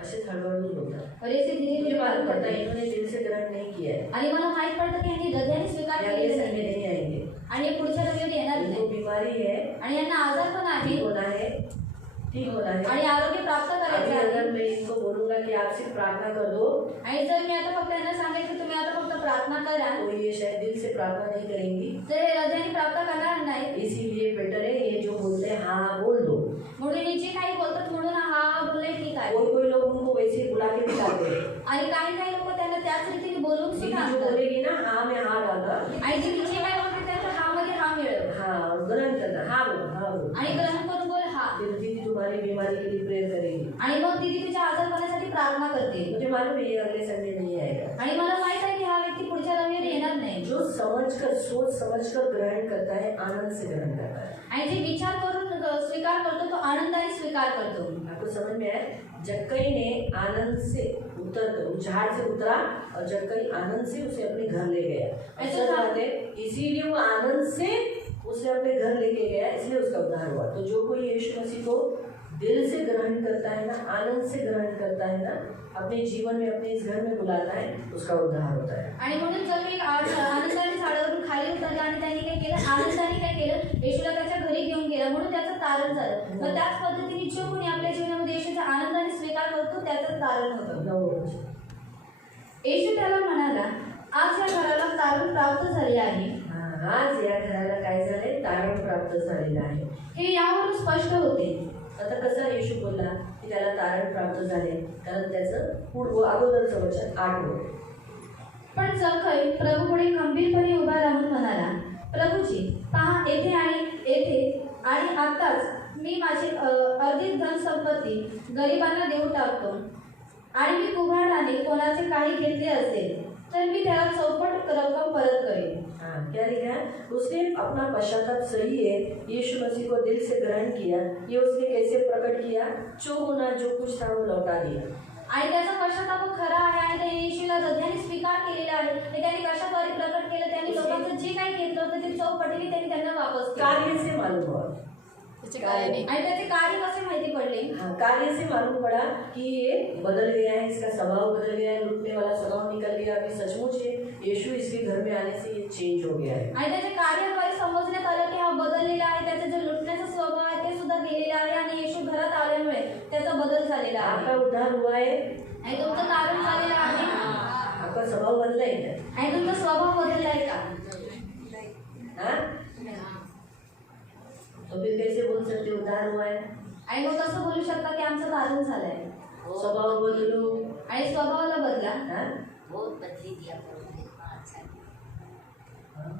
ऐसे हड़बड़ी होता है। बरेचसे धीरे मुझे धीरे मालूम बात पड़ता है करते. इन्होंने दिल से ग्रहण नहीं किया है, आणि मला माहित पडतं की यांनी हृदयाने स्वीकार या ये केलेला संडे नाही नहीं आएंगे, आणि हे पुढच्या रविवारी येणार इनको नाही. बीमारी है, आणि यांना आजार पण आहे ठीक होना है, ठीक होना है। आणि आरोग्य प्राप्त अभी करायचे आहे. अगर मैं इनको बोलूंगा कि आप सिर्फ प्रार्थना कर दो आणि जर मी आता फक्त यांना सांगायचं तुम्ही आता फक्त प्रार्थना करा, तो ये शायद दिल से प्रार्थना नहीं करेंगी। तर हे हृदयाने प्राप्त करणार नाही. इसीलिए बेटर है ये जो बोलते हैं हाँ बोल दो। म्हणून हे जे काही बोलतात म्हणून हा बोलले ठीक आहे. कोई कोई लोग उनको वैसे ही बुला के दिखाते हैं, आणि काही लोक त्यांना त्याच रीतीने बोलून दीदी सुद्धा जो आणतात. बोलेगी ना हाँ में हाँ डालना, आणि जे जे काही बोलते त्यांचा हा मध्ये हा मिळव हाँ ग्रहण करना, हाँ बोलो हाँ बोलो। आणि ग्रहण करून बोल हा. फिर दीदी तुम्हारी बीमारी के लिए प्रेयर करेगी। आणि मग दीदी तुझ्या आजारपणासाठी प्रार्थना करते. मुझे मालूम है ये अगले संडे नहीं आएगा। आणि मला माहित आहे की हा व्यक्ती पुढच्या रविवारी येणार नाही. जो समझकर सोच समझकर ग्रहण करता है आनंद से ग्रहण करता है। आणि जे विचार करून स्वीकार करतो तो आनंदाने स्वीकार करतो. आपको समझ में आया? जक्कई ने आनंद से उतर झाड़ से उतरा और जक्कई आनंद से उसे अपने घर ले गया। ऐसा बात है, इसीलिए वो आनंद से उसे अपने घर लेके गया, इसलिए उसका उद्धार हुआ। तो जो कोई यीशु मसीह को दिल से ग्रहण करता है ना, आनंद से ग्रहण करता है ना, अपने जीवन में अपने इस घर में बुलाता है, उसका उद्धार होता है। आणि म्हणून जर मी आनंदाने झाडावरून खाली उतरला आणि त्यांनी काय केलं, आनंदाने काय केलं, येशूला त्याच्या घरी घेऊन गेला म्हणून त्याचं तारण झालं. मग त्याच पद्धतीने जो कोणी आपल्या जीवनामध्ये येशूचा आनंदाने स्वीकार करतो त्याचं तारण होतं. येशू त्याला म्हणाला, आज या घराला तारण प्राप्त झाले आहे. आज या घराला काय झाले? तारण प्राप्त झालेलं आहे. हे यावरून स्पष्ट होते. आता कसा येशू बोलला की त्याला तारण प्राप्त झाले? कारण त्याचं अगोदरचं वचन 8 पण जक्कई प्रभूपुढे खंबीरपणे उभा राहून म्हणाला, प्रभूजी पहा येथे आणि आत्ताच मी माझी अर्धी धनसंपत्ती गरिबांना देऊन टाकतो. आणि मी कुऱ्हाडाने कोणाचे काही घेतले असेल तर मी त्याला चौपट रक्कम परत करेन. क्या लिखा है? उसने अपना पश्चाताप सही है, यीशु मसीह को दिल से ग्रहण किया। ये उसने कैसे प्रकट किया? जो गुना जो कुछ था वो लौटा दिया। आणि त्याचा पश्चाताप खरा आहे आणि त्या येशूला हृदयाने स्वीकार केलेला आहे. हे त्यांनी कशाद्वारे प्रकट केलं? त्यांनी लोकांचं जे काही घेतलं होतं ते चौपटीने त्यांनी त्यांना वापस केलं. कार्य से मालूम हुआ, आणि त्याचे कार्य कसे माहिती पडले? हाँ, कार्य से मालूम पड़ा कि ये बदल गया है, इसका स्वभाव बदल गया है, लूटने वाला स्वभाव निकल गया। अभी सचमुच ये यीशु इसके घर में आने से ये चेंज हो गया है। आणि त्याच्या कार्याद्वारे समजण्यात आलं की हा बदललेला आहे. त्याचा जो लुटण्याचा स्वभाव आहे ते सुद्धा गेलेला आहे आणि येशू घरात आल्यामुळे त्याचा बदल झालेला आहे. आपका उद्धार हुआ है, आणि तुमचं तारण झालेलं आहे. आपका स्वभाव बदला है क्या? आणि तुमचा स्वभाव बदलला आहे का? हाँ? तो फिर कैसे बोल सकते उद्धार हुआ है? आणि मग कसं बोलू शकता की आमचं तारण झालंय स्वभाव बदलू, आणि स्वभावाला बदला. हाँ? बहुत बदली दिया करो, इतना अच्छा हाँ?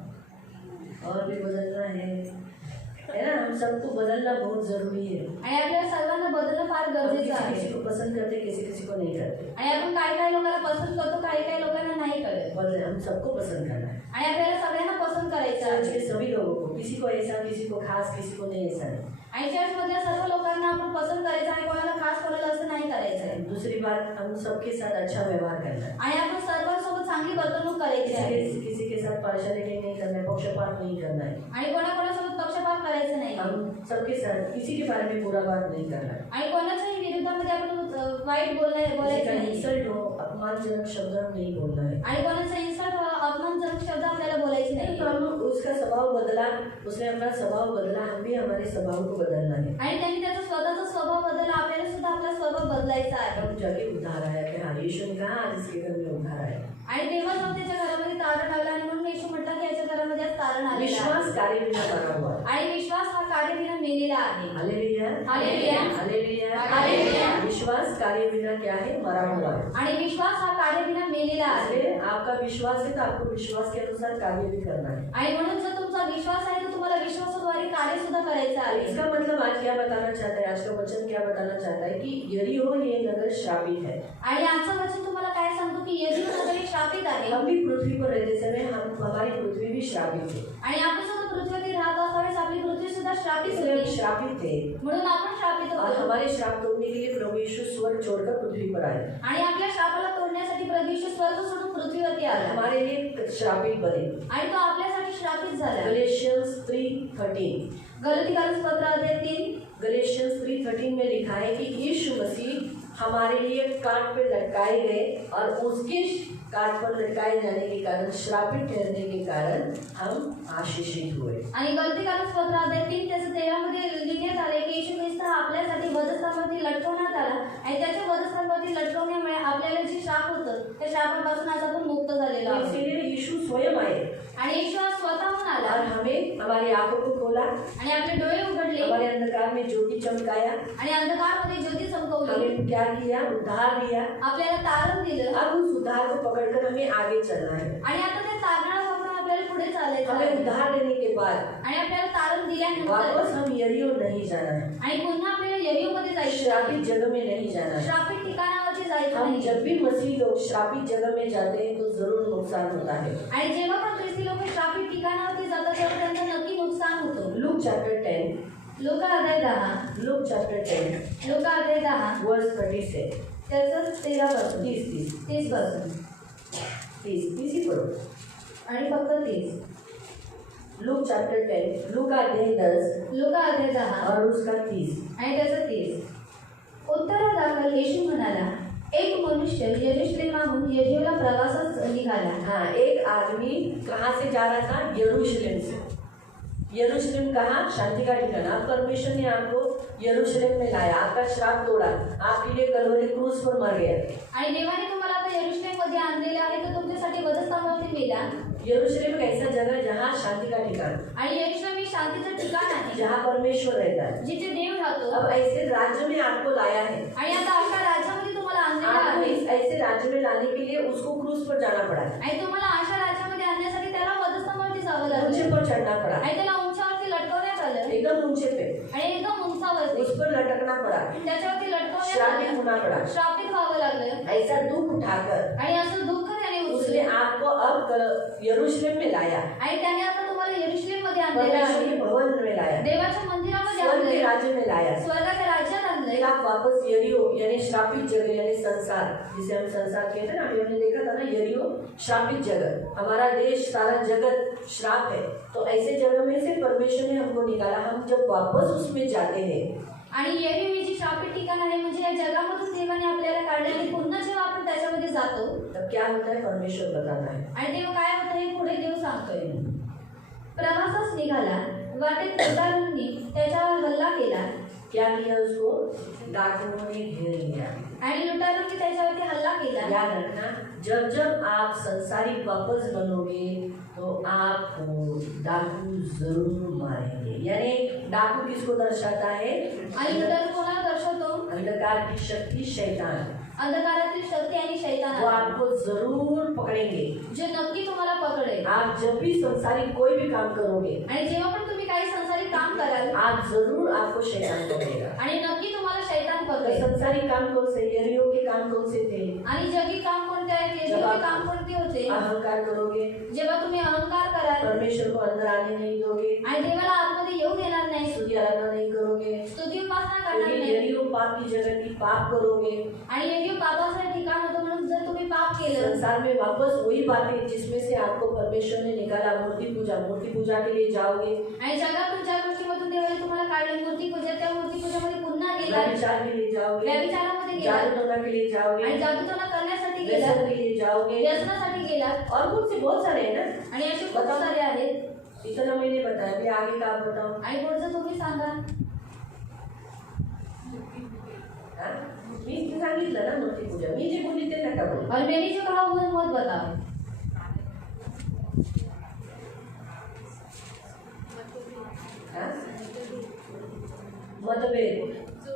और भी बदलना है ना? हम सबको बदलना बहुत जरूरी है. आणि आपल्याला सर्वांना बदलणं फार हम गरजेचं किसी आहे. किसी को पसंद करते, किसी को नहीं करते. आणि आपण काही काही लोकांना पसंत करतो, काही काही लोकांना नाही करत. बदले हम सबको पसंद करना है. आणि आपल्याला सगळ्यांना पसंत करायचं चर्च आहे. के सभी लोगों को, किसी को ऐसा, किसी को खास, किसी को नहीं ऐसा नहीं. आणि चर्चमधल्या सर्व लोकांना आपण पसंत करायचं आहे, कोणाला खास कोणाला असं नाही करायचं आहे. दूसरी बात, हम सबके साथ अच्छा व्यवहार करना है. आणि आपण सर्वांसोबत चांगली वर्तणूक करायची आहे. किसी के साथ पार्शियलिटी नहीं करना है, पक्षपात नहीं करना है. आणि कोणाकोणासोबत पक्षपात करायचं नाही. हम सबके साथ किसी के बारे में बुरा बात नहीं करना है. आणि कोणाच्याही विरुद्धामध्ये आपण वाईट किसी बोलायचं का नाही. इंसल्ट हो, अपमानजनक शब्द नहीं बोलना है. आणि कोणाचा इन्सल्ट अपमानजनक शब्द आपल्याला बोलायचे नाही. तो हम उसका स्वभाव बदला, उसने अपना स्वभाव बदला, हम भी हमारे स्वभाव को बदलना है. आणि त्यांनी त्याचा स्वतःचा स्वभाव बदलला, आपल्याला सुद्धा आपला स्वभाव बदलायचा आहे. हम जाके उद्धार आया कि हाँ यीशु ने कहा आज इसके घर में उद्धार आया. आणि तेव्हा जाऊन त्याच्या घरामध्ये तारण आलं आणि म्हणून येशू म्हटलं की याच्या घरामध्ये आज तारण आलेलं आहे. विश्वास कार्य बिना मरा हुआ. आणि विश्वास हा कार्यविना मेलेला आहे. Hallelujah, hallelujah, hallelujah, hallelujah. विश्वास कार्य बिना क्या है? मरा हुआ है. आणि विश्वास हा कार्यविना मेलेला आहे. इसलिए आपका विश्वास है तो आपको विश्वास के अनुसार कार्य भी करना है. आणि म्हणून जर तुमचा विश्वास आहे तर तुम्हाला विश्वासाद्वारे कार्य सुद्धा करायचं आहे. इसका मतलब आज क्या बताना चाहता है, आज का वचन क्या बताना चाहता है कि यरीहो ये नगर श्रापित है. आणि आजचं वचन तुम्हाला काय सांगतो की यरीहो नगर हे श्रापित आहे. हम भी पृथ्वी पर रहते समय हमारी पृथ्वी भी श्रापित है. आणि आपण सुद्धा पृथ्वीवरती राहत असतावेळेस आपली पृथ्वी सुद्धा श्रापित इसलिए हम होती. श्रापित थे म्हणून आपण श्रापित और होतो. हमारे श्राप तोड़ने के लिए प्रभु यीशु स्वर्ग छोड़कर पृथ्वी पर आए. आणि आपल्या श्रापाला तोडण्यासाठी प्रभू येशू स्वर्ग सोडून पृथ्वीवरती आला हमारे लिए श्रापित बने. आणि तो आपल्यासाठी श्रापित झाला. गलेशियंस 3:13 गलतीकारास पत्र अध्याय 3 गलेशियंस 3:13 में लिखा है कि यीशु मसीह हमारे लिए काट पे लटकाए गए और उसके काट पर लटकाए जाने के कारण, श्रापित ठहरने के कारण हम आशीषित हुए. आणि गलतीकारास पत्र अध्याय 3 त्याच्या 13 मध्ये लिहिण्यात आले की येशू ख्रिस्त हा आपल्यासाठी वधस्तंभावरती लटकवण्यात आला आणि त्याच्या वधस्तंभावरती लटकवण्यामुळे आपल्याला जे शाप होतं त्या शापापासून आज आपण मुक्त झालेलो आहोत. इसीलिए यीशु स्वयं आए आणि येशू हा स्वतःहून आला और हमें हमारी आंखों को खोला, आणि आपले डोळे उघडले हमारे अंधकार में ज्योति चमकाया, आणि अंधकारमध्ये ज्योती चमकवली, हमें क्या किया? उद्धार दिया. आपल्याला तारण दिलं. अब उस उद्धार को पकड़कर हमें आगे चलना है. आणि आता त्या तारणाला पकडून आपल्याला पुढे चालायचं हमें आहे. उद्धार देने के बाद आणि आपल्याला तारण दिल्यानंतर वापस हम यरीहो नहीं जाना है, आणि पुन्हा आपल्याला यरीहोमध्ये जायचं आहे. श्रापित जगह में नहीं जाना है. श्रापित ठिकाणावरती जायचं हम नाही. जब भी मसीह लोग श्रापित जगह में जाते हैं तो जरूर नुकसान होता है. आणि जेव्हा पण ख्रिस्ती लोक श्रापित ठिकाणावरती जातात तेव्हा त्यांचं नक्की नुकसान होतं. लूक चैप्टर 10, लोक अध्याय 10 लूक चैप्टर 10 लोक अध्याय 10 वर्स 30 से त्याचं 13 पासून 30 पासून 30 ही पढ़ो. आणि फक्त 30. लूक चैप्टर 10, लूक अध्याय 10 लोक अध्याय 10 और उसका 30. आणि त्याचं 30. उत्तरादाखल येशू म्हणाला, एक मनुष्य यरूशलेमाहून यरीहोला प्रवासास निघाला. हाँ, एक आदमी कहाँ से जा रहा था? यरूशलेम से. यरूशलेम कहाँ? शांति का ठिकाना. अब परमेश्वर ने आपको यरूशलेम में लाया, आपका श्राप तोड़ा, आपके लिए कलवरी क्रूस पर मर गया. आणि देवाने तुम्हाला आता यरूशलेममध्ये आणलेले आहे तर तुमच्यासाठी वधस्तंभावरती मेला. यरूशलेम एक ऐसा जगह है जहाँ शांति का ठिकाना, आणि यरूशलेम हे शांतीचं ठिकाण आहे जहाँ परमेश्वर रहता है. जिथे देव राहतो. अब ऐसे राज्य में आपको लाया है. आणि आता अशा राज्यामध्ये तुम्हाला आणलेलं आपको आहे. इस ऐसे राज्य में लाने के लिए उसको क्रूस पर जाना पड़ा है, आणि तुम्हाला अशा राज्यामध्ये आणण्यासाठी त्याला वधस्तंभावरती जावं ऊंचे लागलं. पर चढ़ना पड़ा, आणि त्याला उंचावरती लटकवण्यात आलं. एकदम ऊंचे पे आणि एकदम उंचावरती उस पर लटकना पड़ा, त्याच्यावरती लटकवण्यात श्रापित आलं. होना पड़ा. श्रापित व्हावं लागलं. ऐसा दुख उठाकर आणि असं दुःख त्याने उसने उचललं. आपको अब यरूशलेम में लाया, आणि त्याने आता तुम्हाला यरूशलेम मध्ये आणलेलं परमेश्वर आहे. के भवन में लाया, देवाच्या मंदिरामध्ये स्वर्ग के आणलंय. राज्य में लाया. स्वर्गाच्या राज्यात आणलंय. फिर आप वापस यरीहो यानी श्रापित जगह यानी संसार, जिसे हम संसार कहते हैं ना, अभी हमने देखा था ना, यरीहो श्रापित जगह. हमारा देश सारा जगत श्राप है, तो ऐसे जगह में से परमेश्वर ने हमको निकाला. हम जब वापस उसमें जाते हैं, आणि यरीहो ही जी श्रापित ठिकाण आहे म्हणजे या जगामधून देवाने आपल्याला काढले आणि पुन्हा जेव्हा आपण त्याच्यामध्ये जातो तब क्या होता है? परमेश्वर बताता है. आणि तेव्हा काय होतं हे पुढे देव सांगतोय. प्रवासास निघाला. वाटेत उदाहरणांनी त्याच्यावर हल्ला केला. क्या किया उसको? डाकुओं ने घेर लिया। आणि लुटारूंनी त्याच्यावरती हल्ला केला. याद रखना, जब जब आप संसारिक वापस बनोगे तो आपको डाकू जरूर मारेंगे। यानी डाकू किसको दर्शाता है? आणि लुटारू कोणाला दर्शवतो? अंधकार की शक्ति शैतान, अंधकारातील शक्ती आणि वो शैतान आपको जरूर पकड़ेंगे। जो नक्की तुम्हाला पकडेल. आप जब भी संसारिक कोई भी काम करोगे, आणि जेव्हा पण तुम्ही काही संसारिक काम कराल आप जरूर आपको शैतान पकड़ेगा। आणि नक्की तुम्हाला शैतान तो पकडेल. संसारिक काम कौन से? यरियों के काम कौन से थे? आणि जगी काम कोणते आहेत? यशस्वी काम कोणते होते? अहंकार करोगे, जेव्हा तुम्ही अहंकार कराल परमेश्वर को अंदर आने नहीं दोगे, आणि देवाला आतमध्ये येऊ देणार नाही, स्तुति आराधना नहीं करोगे, स्तुती उपासना करणार क्योंकि नाही यरियों पाप की जगह की पाप करोगे। आणि यज्ञ पापाचं ठिकाण होतं म्हणून जर तुम्ही पाप केलं संसार में वापस वही बातें जिसमें से आपको परमेश्वर ने निकाला, मूर्ति पूजा के लिए जाओगे, आणि जगातून ज्या गोष्टीमधून देवाने तुम्हाला काढले मूर्ती पूजा, त्या मूर्ती पूजामध्ये पुन्हा गेला, व्यभिचार के लिए जाओगे, व्यभिचारामध्ये गेला जादूटोना के लिए जाओगे, आणि जादूटोना करण्यासाठी गेला, व्यसन के लिए जाओगे, व्यसनासाठी गेला और कुछ से बहुत सारे हैं ना। आणि असे खूप सारे आहेत. इतना मैंने बताया, अभी आगे का आप बताओ। आणि पुढचं तुम्ही सांगा. हाँ? मी सांगितलं ना मूर्ती पूजा, मी जे बोलली ते नका बोलू। और मैंने जो कहा वो मत बताओ. हाँ? मतभेद,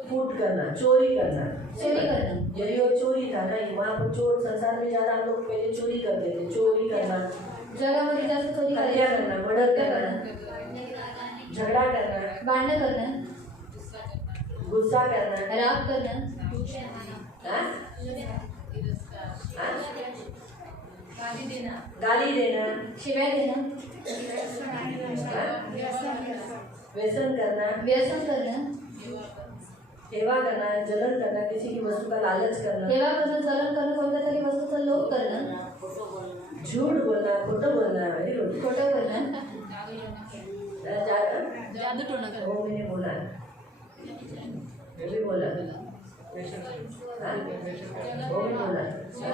फूट करना, चोरी करना। चोरी करना. यदि वो चोरी था ना, वहाँ पर चोर संसार में ज्यादा हम लोग पहले चोरी करते थे, चोरी करना, जगामध्ये जास्त चोरी हत्या करायची, करना, मर्डर हत्या करना, करणं, झगड़ा करना, भांडण करणं, गुस्सा करना, राग करणं, हाँ? हाँ? गाली देना, शिव्या देणं, हाँ? व्यसन करना, व्यसन करणं, सेवा करना, जलन करना, किसी की वस्तु का लालच करना, सेवा करणं, जलन करणं, कोणत्या तरी वस्तूचा लोभ करणं, झूठ बोलना, खोटं बोलना, व्हेरी गुड। खोटं बोलणं, जादू टोना कर. वो मैंने बोला, मैं भी बोला, हाँ? वो भी बोला, हाँ?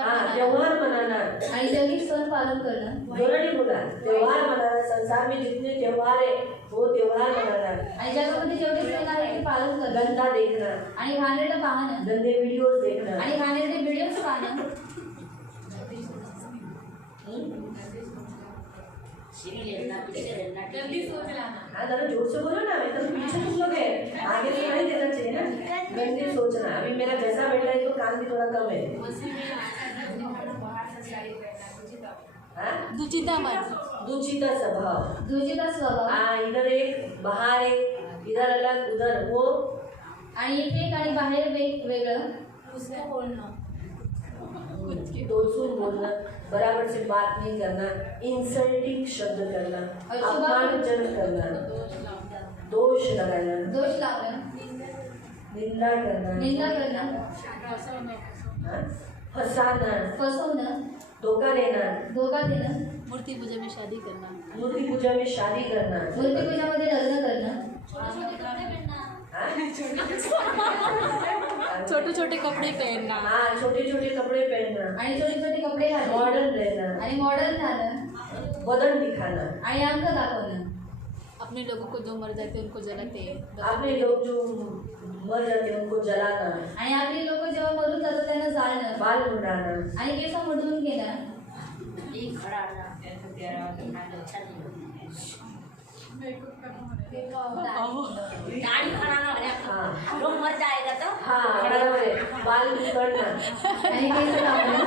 हाँ, त्योहार मनाना, आणि जगिक सण पालन करणं, दोनों नहीं बोला, त्योहार मनाना, संसार में जितने त्योहार है वो त्योहार मनाना, आणि जगामध्ये जेवढे सण आहे ते पालन करणं, गंदा देखना, आणि घाणेरडं पाहणं, गंदे वीडियोस देखना, आणि घाणेरडे व्हिडिओज पाहणं, जल्दी सोच लाना. हाँ जरा जोर से बोलो ना, मैं तो पीछे तुम लोग है, आगे तो नहीं देना चाहिए ना। गंदे सोचना, अभी मेरा जैसा बैठा है तो कान भी थोड़ा कम है। हाँ? दुचिता मन. दूषित स्वभाव, दूषित स्वभाव, हाँ, इधर एक, बाहर एक, इधर अलग, उधर वो, आणि इथे एक आणि बाहेर वेगळं, उसको बोलणं. दोषून बोलना, बराबर से बात नहीं करना, इंसल्टिंग शब्द करना, अपमानजनक करना, दोष लगाना, दोष लावणं, निंदा करना, निंदा करणं, हाँ? फंसाना, फसवणं, धोखा देना, धोका देणं, मूर्ति पूजा में शादी करना. मूर्ति पूजा में शादी करना, मूर्ती पूजामध्ये लग्न करणं, हाँ? छोटे छोटे कपड़े पहनना. हाँ, छोटे छोटे कपड़े पहनना, आणि छोटे छोटे कपडे घालणं, मॉडर्न रहना, आणि मॉडर्न झालं, बदन दिखाना, आणि अंग दाखवणं, अपने लोगों को जो मर जाते हैं उनको जलाते हैं. अपने लोग जो मर जाते हैं उनको जलाना, आणि आपली लोक जेव्हा मरून जातात त्यांना जाळणं, बाल मुंडाना, आणि केस मुडवून घेणं, दाढ़ी खड़ाना हाँ लोग मर जाएगा तो हाँ, बराबर है, बाल करना, आणि केस लावणं,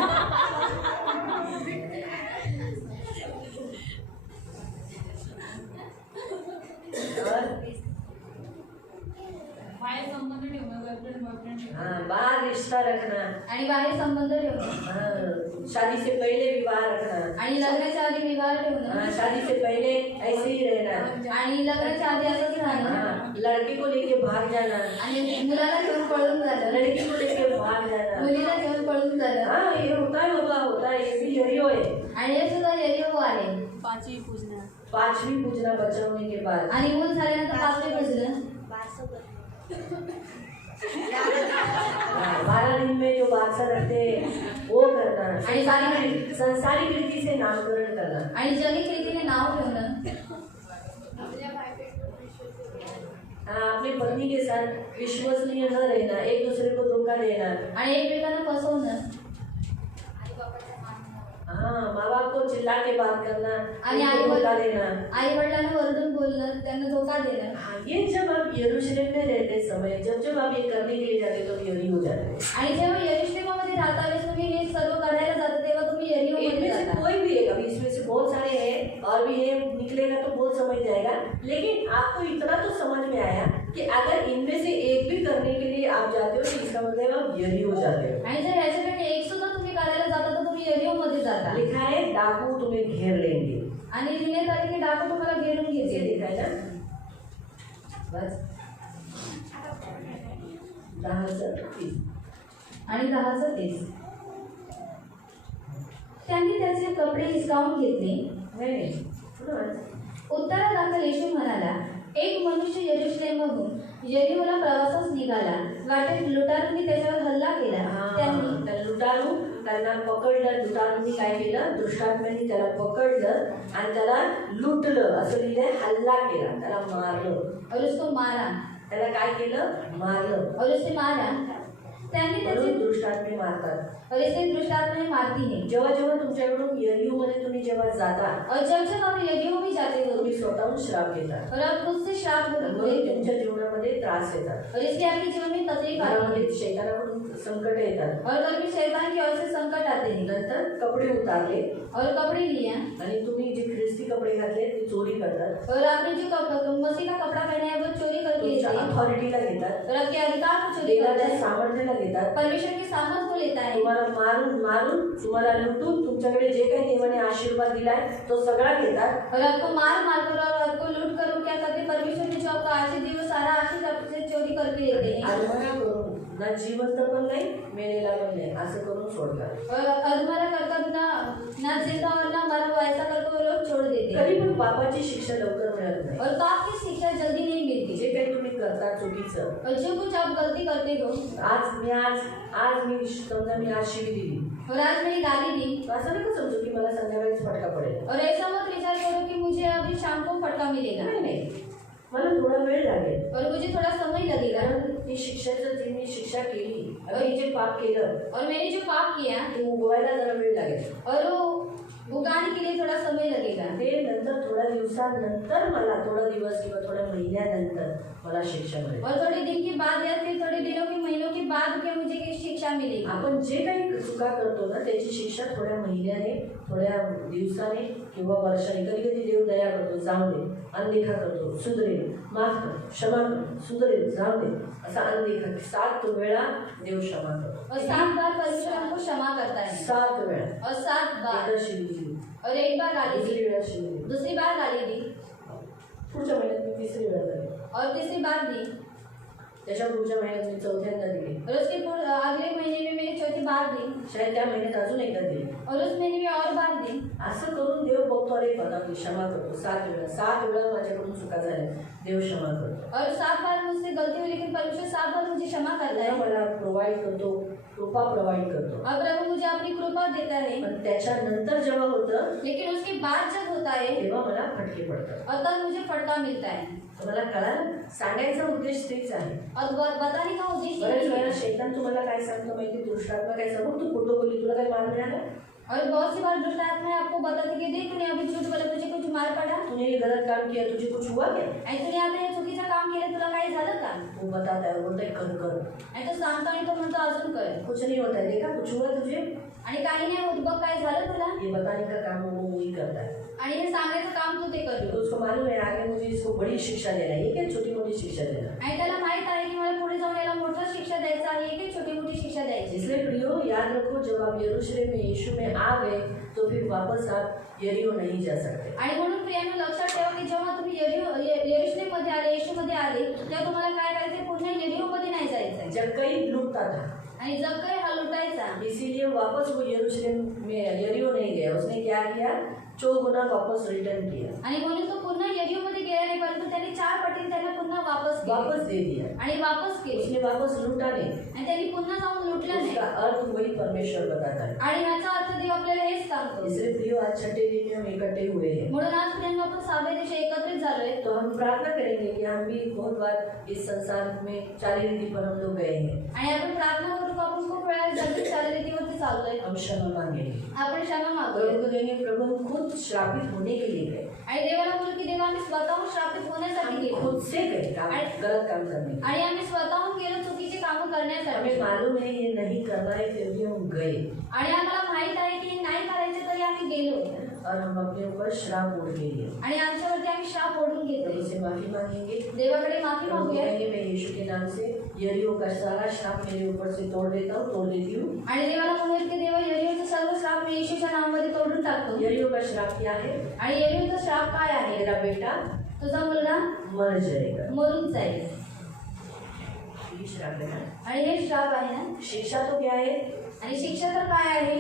हाँ, बाहर रिश्ता रखना, आणि बाहेर संबंध ठेवणं, हाँ, शादी से पहले विवाह रखना, आणि लग्नाच्या आधी विवाह ठेवणं, हाँ, शादी से पहले ऐसे ही रहना, आणि लग्नाच्या आधी असंच राहणं, हाँ, लड़के को लेके भाग जाना, आणि मुलाला घेऊन पळून जाणं, लड़की को लेके भाग जाना, मुलीला घेऊन पळून जाणं, हाँ, ये होता है बाबा, होता है, ये भी यरियो है। आणि हे सुद्धा यरिओ आहे. पांचवी पूजना. पांचवी पूजना बच्चा होने के बाद, आणि मूल झाल्यानंतर पाचवे पूजलं, 12 दिन में जो बादशाह रखते हैं वो करना, संसारिक रीति से नामकरण करना, आणि जगिक रीतीने नाव ठेवणं, अपनी पत्नी के साथ विश्वसनीय न रहना, एक दूसरे को धोखा देना, आणि एकमेकांना फसवणं, माँ बाप को चिल्ला के बात करना, आणि उनको धोखा देना। आई वडिलांना वरदून बोलणं, त्यांना धोका देणं। ये जब आप यरूशलेम में रहते समय जब आप ये करने के लिए जाते तो यरी हो जाते। आणि जेव्हा यरूशलेमामध्ये राहता वेळेस तुम्ही हे सर्व करायला जाता तेव्हा तुम्ही यरीहोमध्ये इनमें से जाता। कोई भी है, अभी इसमें से बहुत सारे हैं और भी ये निकलेगा तो बहुत समझ जाएगा, लेकिन आपको इतना तो समझ में आया कि अगर इनमें से एक भी करने के लिए आप जाते हो तो इसका मतलब आप यरी हो जाते हो। आणि जर याच्यापैकी एक सुद्धा तुम्ही करायला जाता तर तुम्ही यरीहोमध्ये जाता। लिखा है डाकू तुम्हें घेर लेंगे, आणि लिहिण्यात आले की डाकू तुम्हाला घेरून ये घेतील। लिखा है ना, बस 10:30 आणि 10:30 त्यांनी त्याचे कपडे हिसकावून घेतले। नहीं सुनो, उत्तरादाखल येशू म्हणाला, एक मनुष्य यरूशलेमहून यरीहोला प्रवासास निघाला, वाटेत लुटारूंनी त्याच्यावर हल्ला केला। त्यांनी लुटारू त्यांना पकडलं, लुटारूंनी काय केलं, दुष्टात्म्यांनी त्याला पकडलं आणि त्याला लुटलं, असं लिहिलंय, हल्ला केला, त्याला मारलं। और उसको मारा, त्याला काय केलं, मारलं। और उसे मारा। त्यांनी त्याचे म्हणून दुष्टात्मे मारतात। और इसे दुष्टात्माएं मारती हैं। जेव्हा जेव्हा तुमच्याकडून यरीहोमध्ये तुम्ही जेव्हा जाता और जब जब आप यरीहो में जाते हो तुम्ही स्वतःहून श्राप घेतात, और आप खुद से श्राप म्हणून लेते हो तुमच्या जीवनामध्ये त्रास येतात, और इसलिए आपके जीवन में तकलीफ आती है घरामध्ये शैतानाकडून संकट येतात। और घर में शैतान की ओर से संकट आते हैं। नंतर कपडे उतारले और कपड़े लिया आणि तुम्ही जे ख्रिस्ती कपडे घातले ते चोरी करतात, और आपने जो मसीह का कपड़ा पहना है वो चोरी करके लेते तुमच्या हैं अथॉरिटीला घेतात, और आपके अधिकार को चोरी करते देवाच्या हैं, सामर्थ्याला घेतात, परमेश्वर के सामर्थ को लेता है तुम्हाला मारून मारून तुम्हाला लुटून तुमच्याकडे जे काही देवाने आशीर्वाद दिलाय तो सगळा घेतात और आपको मार मार कर और आपको लूट कर वो क्या करते हैं, परमेश्वर ने जो आपको आशीष दी वो सारा आशीष आपसे चोरी करके लेते हैं अधमरा करून ना जिवंत पण नाही मेलेला पण नाही असं करून सोडतात। और अधमरा कर ना जिंदा और ना मरा हुआ ऐसा करके वो लोग छोड़ देते हैं तरी पण पापाची शिक्षा लवकर मिळत नाही। और पाप की शिक्षा जल्दी नहीं मिलती। जे काही तुम्ही करता चुकीचं, और जो कुछ आप गलती करते हो आज मी समजा मी आज शिवी दिली, और आज मैंने गाली दी, तो असं नका समजू की मला संध्याकाळीच फटका पडेल, और ऐसा मत विचार करो कि मुझे अभी शाम को फटका मिलेगा, नाही, मला थोडा वेळ लागेल, और मुझे थोड़ा समय लगेगा कारण ती शिक्षाचं जी मी शिक्षा केली, अरे जे पाप केलं और मैंने जो पाप किया ते उगवायला जरा वेळ लागेल, और वो उगाने के लिए थोड़ा समय लगेगा। ते नंतर थोड्या दिवसानंतर मला थोडा दिवस किंवा थोड्या महिन्यानंतर मला शिक्षा मिळेल। और थोड़े दिन के बाद या फिर थोड़े दिनों के महीनों के बाद क्या मुझे की शिक्षा मिलेगी। आपण जे काही चुका करतो ना त्याची शिक्षा थोड्या महिन्याने, थोड्या दिवसाने किंवा वर्षाने, कधी कधी देव दया करतो, जाऊ दे, अनदेखा करतो, सुधरेल, माफ कर, क्षमा कर, सुधरेल, जाऊ दे, असा अनदेखा 7 वेळा देव क्षमा करतो, और 7 बार परमेश्वर हमको क्षमा करता है 7 वेळा, और 7 बार, एकदा शिवी दिली, और एक बार गाली दुसरी दी, वेळा शिवी दिली, दूसरी बार गाली दी, पुढच्या महिन्यात मी 3री वेळा दिली, और तीसरी बार दी, त्याच्या पुढच्या महिन्यात मी 4थ्यांदा दिली, और उसके अगले महीने में मैंने 4थी बार दी, शायद त्या महिन्यात अजून एकदा दिली। और उस महीने में और बार दी। असं करून देव बघतो, अरे बघा मी क्षमा करतो, 7 वेळा माझ्याकडून चुका झाल्या, देव क्षमा करतो, और 7 बार मुझसे गलती हुई लेकिन परमेश्वर 7 बार मुझे क्षमा करता देव है मला प्रोव्हाइड करतो, कृपा प्रोव्हाइड करतो। और प्रभु मुझे अपनी कृपा देता है। पण त्याच्यानंतर जेव्हा होतं लेकिन उसके बाद जब होता है तेव्हा मला फटके पडतात। और तब मुझे फटका मिलता है। तुम्हाला कळालं, सांगायचा उद्देश तेच आहे। और बताने का उद्देश्य बऱ्याच यही वेळा है। शैतान तुम्हाला काय सांगतो माहिती, दुष्टात्मा काय सांगतो, तू खोटं बोलली, तुला काय मान मिळाला, और बहुत सी बार दुष्ट आत्माएं आपको बताती कि देख तूने अभी झूठ बोला, तुझे कुछ मार पडा, तूने ये गलत काम किया, तुझे कुछ हुआ क्या, आणि तूने आता हे चुकीचं काम केलं, तुला काही झालं का, वो बताता है, बोलता है कर कर, आणि तो सांगतो आणि तो म्हणतो अजून कर, कुछ नहीं होता है, देखा कुछ हुआ तुझे, आणि काही नाही होत बघ काय झालं तुला, ये बताने का काम वो वही करता है। आणि हे सांगायचं काम तू ते तो करतो, उसको मालूम है आगे मुझे इसको बड़ी शिक्षा देना है, ये क्या छोटी मोटी शिक्षा देना, आणि त्याला माहित आहे की मला पुढे जाऊन याला मोठं शिक्षा द्यायचं आहे, एक एक छोटी मोठी शिक्षा द्यायची। इसलिए प्रियो याद रखो, जब आप यरूशलेम में यीशु में आ गए तो फिर वापस आप यरीहो नहीं जा सकते। आणि म्हणून प्रियांनो लक्षात ठेवा की जेव्हा तुम्ही यरूशलेम मध्ये आले, येशू मध्ये आले, तेव्हा तुम्हाला काय करायचं, पुन्हा यरीहो मध्ये नाही जायचं, जब कई लुटता था आणि जग काही हा लुटायचा, इसीलिए वापस वो यरूशलेम में यरीहो नहीं गया, उसने क्या किया, 4 गुना वापस रिटर्न किया। आणि म्हणून तो पुन्हा यरीहो मध्ये गेला नाही, परंतु त्याने 4 पटीने त्यांना पुन्हा वापस वापस केले दे दिया। आणि वापस केले उसने वापस लूटा नहीं। आणि त्यांनी पुन्हा जाऊन लुटलं नाही उसका अर्थ वही परमेश्वर बताता है। आणि ह्याचा अर्थ देव आपल्याला हेच सांगतो इसलिए प्रियो आज छठे दिन में हम इकट्ठे हुए हैं, म्हणून आज प्रियांनो आपण 6व्या दिवशी एकत्रित झालोय तो हम प्रार्थना करेंगे कि हम भी बहुत बार इस संसार में चाली रीति पर हम लोग गए हैं, आणि आपण प्रार्थना करू का आपण खूप वेळा जगतिक चालीरीतीवरती चाललोय हम क्षमा मांगेंगे। आपण क्षमा मागतोय प्रभु को कहेंगे प्रभु हम खुद श्रापित होने के लिए गए, आणि देवाला बोलू की देवा आम्ही स्वतःहून श्रापित होण्यासाठी हम गेलो खुद से गए गलत काम करने, आणि आम्ही स्वतःहून गेलो चुकीचे कामं करण्यासाठी हमें मालूम है ये नहीं करना है फिर भी हम गए आणि आम्हाला माहित आहे की हे नाही करायचे तरी आम्ही गेलो और हम अपने ऊपर श्राप ओढ़ लिए। आणि आमच्यावरती आम्ही शाप ओढून घेतले प्रभु से माफी मांगेंगे। देवाकडे माफी प्रभु मागूया कहेंगे मैं यीशु के नाम से यरीहो का सारा श्राप मेरे ऊपर से तोड़ देता हूँ, तोड़ देती हूँ। आणि देवाला म्हणूया की देवा यरीहोचा सर्व श्राप मी येशूच्या नावामध्ये तोडून टाकतो यरीहो का श्राप क्या है? आणि यरीहोचा श्राप काय आहे मेरा बेटा तुझा मुलगा मर जाएगा। मरून जाईल ये श्राप है ना? आणि हे श्राप आहे ना शिक्षा तो क्या है? आणि शिक्षा तर काय आहे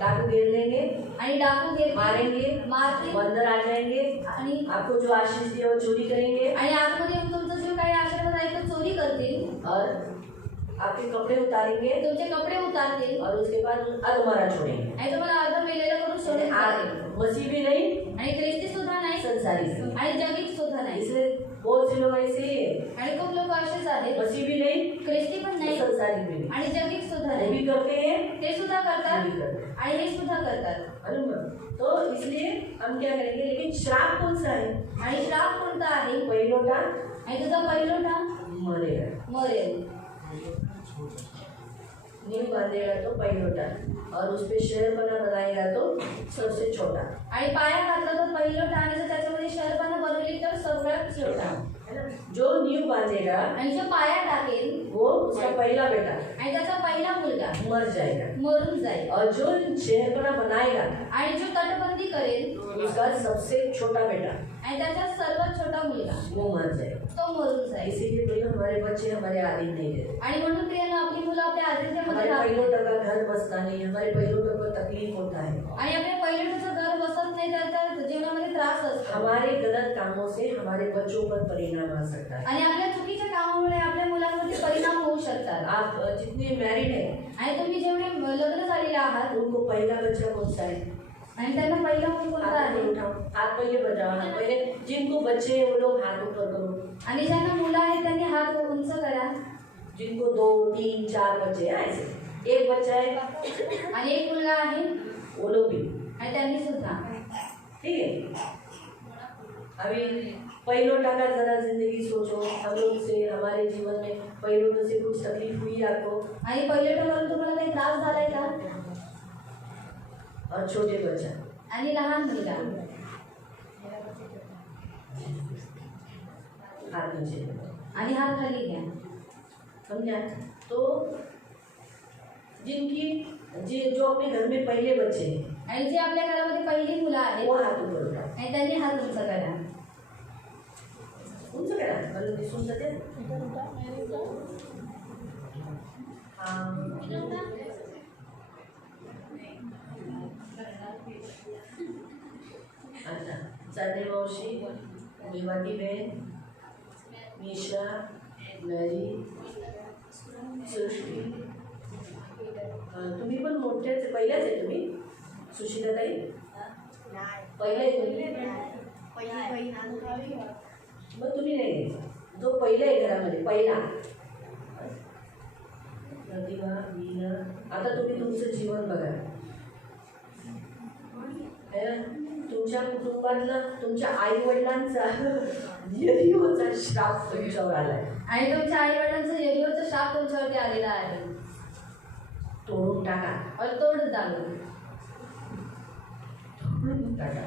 डाकू घेर लेंगे, आणि डाकू घेत मारेंगे, मारतील वो अंदर आ जाएंगे, आणि आपको जो आशीष दिया वो चोरी करेंगे आणि आतमध्ये येऊन तुमचं जो काही आशीर्वाद आहे तो चोरी करतील और आपके कपड़े उतारेंगे तुमचे कपडे उतारतील और उसके बाद अधमरा छोड़ेंगे। आणि तुम्हाला अर्ध मेलेलं करून सोडून जातील मसीह भी नहीं, आणि ख्रिस्ती सुद्धा नाही संसारी से। आणि जगिक सुद्धा नाही इसलिए बहुत से लोग ऐसे ही है, आणि खूप लोक असेच आहेत मसीह भी नहीं, ख्रिस्ती पण नाही संसारी भी नहीं, आणि जगिक सुद्धा वो नाही भी करते हैं, ते सुद्धा वो करतात भी करते हैं। आणि हे सुद्धा करतात मालूम? तो इसलिए हम क्या करेंगे, लेकिन श्राप कौन सा है? आणि श्राप कोणता आहे पहिलोटा आणि तुझा पहिलोटा मरेगा, मरेल नींव बांधेगा तो पहिलोटा और उस पे शहरपना बनाएगा तो सबसे छोटा, आणि पाया घातला तर पहिलोटा आणि जर त्याच्यामध्ये शहरपणा बनवली तर सगळ्यात छोटा है ना? जो नींव बांधेगा आणि जो पाया टाकेल वो उसका पहला बेटा आणि त्याचा पहिला मुलगा मर जाएगा, मरून जाईल और जो शहरपना बनाएगा आणि जो तटबंदी करेल उसका सबसे छोटा बेटा आणि त्याचा सर्वात छोटा मुलगा वो मर जाएगा। तो मरून जाईल इसीलिए तो हमारे बच्चे हमारे आधीन नहीं रहते, आणि म्हणून प्रियांनो आपली मुलं आपल्या आदित्यमध्ये हमारे राहतात पहिलोटा का घर बसता नहीं, हमारे पहिलोटा को तकलीफ होता है, आणि आपल्या पहिल्याचं घर बसत नाही तर जीवनामध्ये त्रास असतो हमारे गलत कामों से हमारे बच्चों पर परिणाम आ सकता है। आणि आपल्या चुकीच्या कामामुळे आपल्या मुलांवरती परिणाम होऊ शकतात आप जितने मैरिड हैं आणि तुम्ही जेवढे लग्न झालेले आहात उनको पहला बच्चा कौन सा है? आणि त्यांना पहिला मुल कोणता हाथ आहे पे उठाओ, हाथ पहले बजाओ, हाथ पहले जिनको बच्चे हैं वो लोग हाथ ऊपर करो, आणि ज्यांना मुलं आहेत त्यांनी हात उंच करा जिनको 2 3 4 बच्चे हैं ऐसे, एक बच्चा है आणि एक मुलगा आहे वो लोग भी, आणि त्यांनी सुद्धा ठीक है। अभी पहिलोटा का जरा जिंदगी सोचो, हम लोग से हमारे जीवन में पहिलोटों से कुछ तकलीफ हुई आपको? आणि पहिल्याटोकाला तुम्हाला काही त्रास झालाय का और छोटे बच्चा आणि लहान मुलगा हाथ नीचे, आणि हात खाली घ्या समझा? तो जो अपने घर में पहले बच्चे हैं आणि जे आपल्या घरामध्ये पहिली मुलं आहेत वो हाथ ऊपर उठा, आणि त्यांनी हात उंच करा सुन सकते हैं? मतलब कि सुन सकते हैं? हाँ, अच्छा, सादे मावशी, मेवाती बहन, निशा, मैरी, सृष्टी, तुम्ही पण मोठ्याच पहिल्याच आहे तुम्ही? सुशीला ताई पहिला आहे तुम्ही? मग तुम्ही नाही घ्यायचं, जो पहिला आहे घरामध्ये पहिला प्रतिभा मीना। आता तुम्ही तुमचं जीवन बघा है ना, तुमच्या कुटुंबातलं तुमच्या आई वडिलांचा यरीहोचा श्राप तुमच्यावर आलाय, आणि तुमच्या आई वडिलांचा यरीहोचा शाप तुमच्यावरती आलेला आहे तोडून टाका, और तोड डालो तोडून टाका,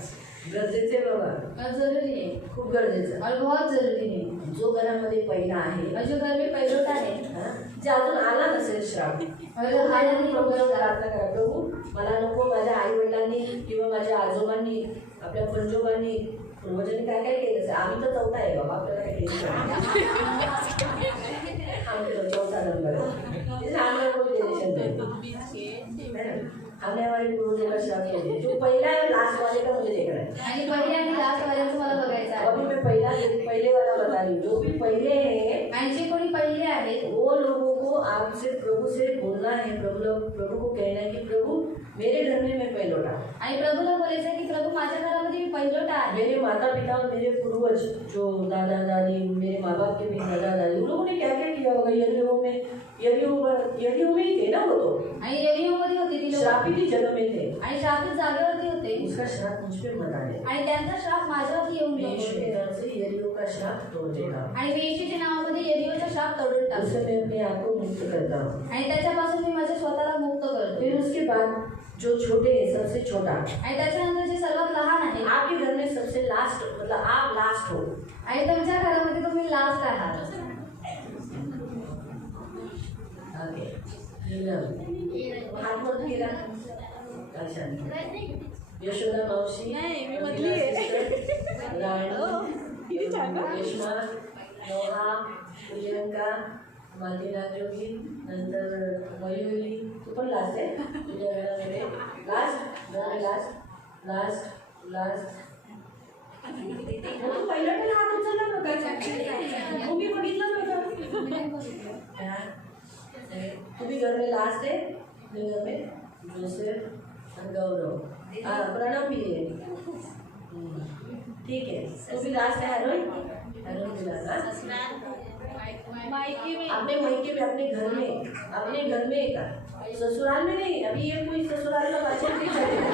गरजेचे बाबा, और जरूरी है खूप गरजेचं। और बहुत जरूरी है जो घरामध्ये पहिला आहे और जो घर में पहिलोटा है हा, जे अजून आला नसेल श्राप, और जो खाया नहीं प्रभूला होगा प्रार्थना करा, प्रभू मला नको माझ्या आई वडिलांनी किंवा माझ्या आजोबांनी आपल्या पंजोबांनी पूर्वजांनी काय काय केलं असेल, आम्ही तर चौथा आहे बाबा, आपल्याला काय टेन्शन नाही, आम्ही तो चौथा नंबर आहे, तिथे आम्हाला कोणी टेन्शन नाही, है ना? हमने हमारे पूर्वजों का श्राप किया है, जो पहला है लास्ट वाले का मुझे देखना है, आणि पहिल्या आणि लास्ट वाल्याचं मला बघायचं अभी आहे मैं पहला पहले वाला बता रही हूँ, जो भी पहले हैं आणि जे कोणी पहिले आहेत वो लोगों को आपसे प्रभु से बोलना है, प्रभु को कहना है कि प्रभु मेरे घर में मैं पहलौठा, आणि प्रभूला बोलायचं आहे की प्रभू माझ्या घरामध्ये मी पहिलोटा आहे. मेरे माता पिता और मेरे पूर्वज जो दादा दादी, मेरे माँ बाप के भी दादा दादी, उन लोगों ने क्या क्या किया होगा यरीहो में ही थे ना वो तो, आणि यरीहोमध्ये होती ती लोक श्रापित ही जगह में थे. आणि श्रापित जागेवरती होते उसका श्राप मुझ पे मत आने. आणि त्यांचा श्राप माझ्यावरती येऊन मैं यीशु के नको. नाम से यरीहो का श्राप तोड़ देता हूँ. आणि मी येशूच्या नावामध्ये यरीहोचा श्राप तोडून उससे टाकतो मैं अपने आप को मुक्त करता हूँ. आणि त्याच्यापासून मी माझ्या स्वतःला मुक्त करतो. फिर उसके बाद जो छोटे हैं, सबसे छोटा, आणि त्याच्यानंतर जे सर्वात लहान आहे आपके घर में सबसे लास्ट, मतलब आप लास्ट हो. आणि तुमच्या घरामध्ये तुम्ही लास्ट आहात. आगे हाथ मत गिरा. अच्छा, यशोदा मावशी, नाही, मी रमीला मधली आहे. sister, राणी, रेश्मा, नोहा, प्रियंका, मालतीना जोगी, नंतर मयुरी. तू पण लास्ट आहे तुझ्या घरामध्ये. लास्ट तू पहिला पण हात उचलला नव्हता, तुम्ही बघितलं नव्हतं. तुम्ही घर में लास्ट है, मेरे घर में जोसेफ और गौरव, प्रणव भी है. ठीक है, तू भी लास्ट है. हरोन भी लास्ट. मायके में अपने मायके में, अपने घर में का, ससुराल में नहीं. अभी ये कोई ससुराल का बच्चा नहीं चलेगा.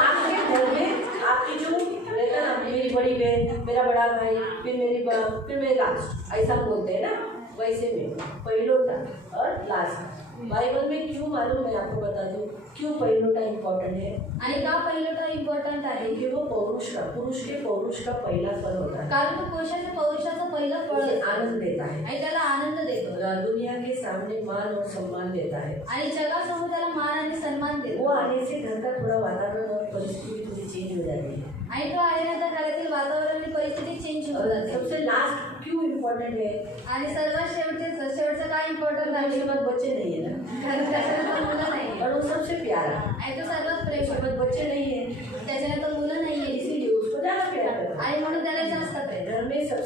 आपके घर में आपकी जो रहता ना, मेरी बड़ी बहन, मेरा बड़ा भाई, फिर मेरे लास्ट, ऐसा बोलते हैं ना, वैसे में पहिलोटा और लास्ट. बाइबल में क्यों मालूम, मैं आपको बता दूं क्यों पहिलोटा इम्पोर्टेंट है. आणि का पहिलोटा इम्पॉर्टंट आहे क्योंकि वो पुरुष के पौरुष का पहला फल होता है. कारण तो पुरुषाच्या पौरुषाचं पहिलं फळ उसे असतं. आनंद देता है, आणि त्याला आनंद देतो दुनिया के सामने मान और सम्मान देता है. आणि जगासमोर त्याला मान आणि सन्मान वो देतो. आने से घर का थोड़ा वातावरण और परिस्थिति थोड़ी चेंज हो जाती है. आणि तो आल्यानंतर घरातील वातावरण आणि परिस्थिती चेंज होऊन और जाते. सबसे लास्ट क्यों इम्पोर्टेंट है, आणि सर्वात शेवटचं काय इम्पॉर्टंट आहे. उसके बाद बच्चे नहीं है ना, कारण त्याच्यानंतर मुलं नाही और वो सबसे प्यारा. आणि तो सर्वात प्रेम उसके बाद बच्चे नहीं है, त्याच्यानंतर मुलं नाहीये इसीलिए उसको ज्यादा प्यार करता है. आणि म्हणून त्याला जास्त प्रेम. घर में सब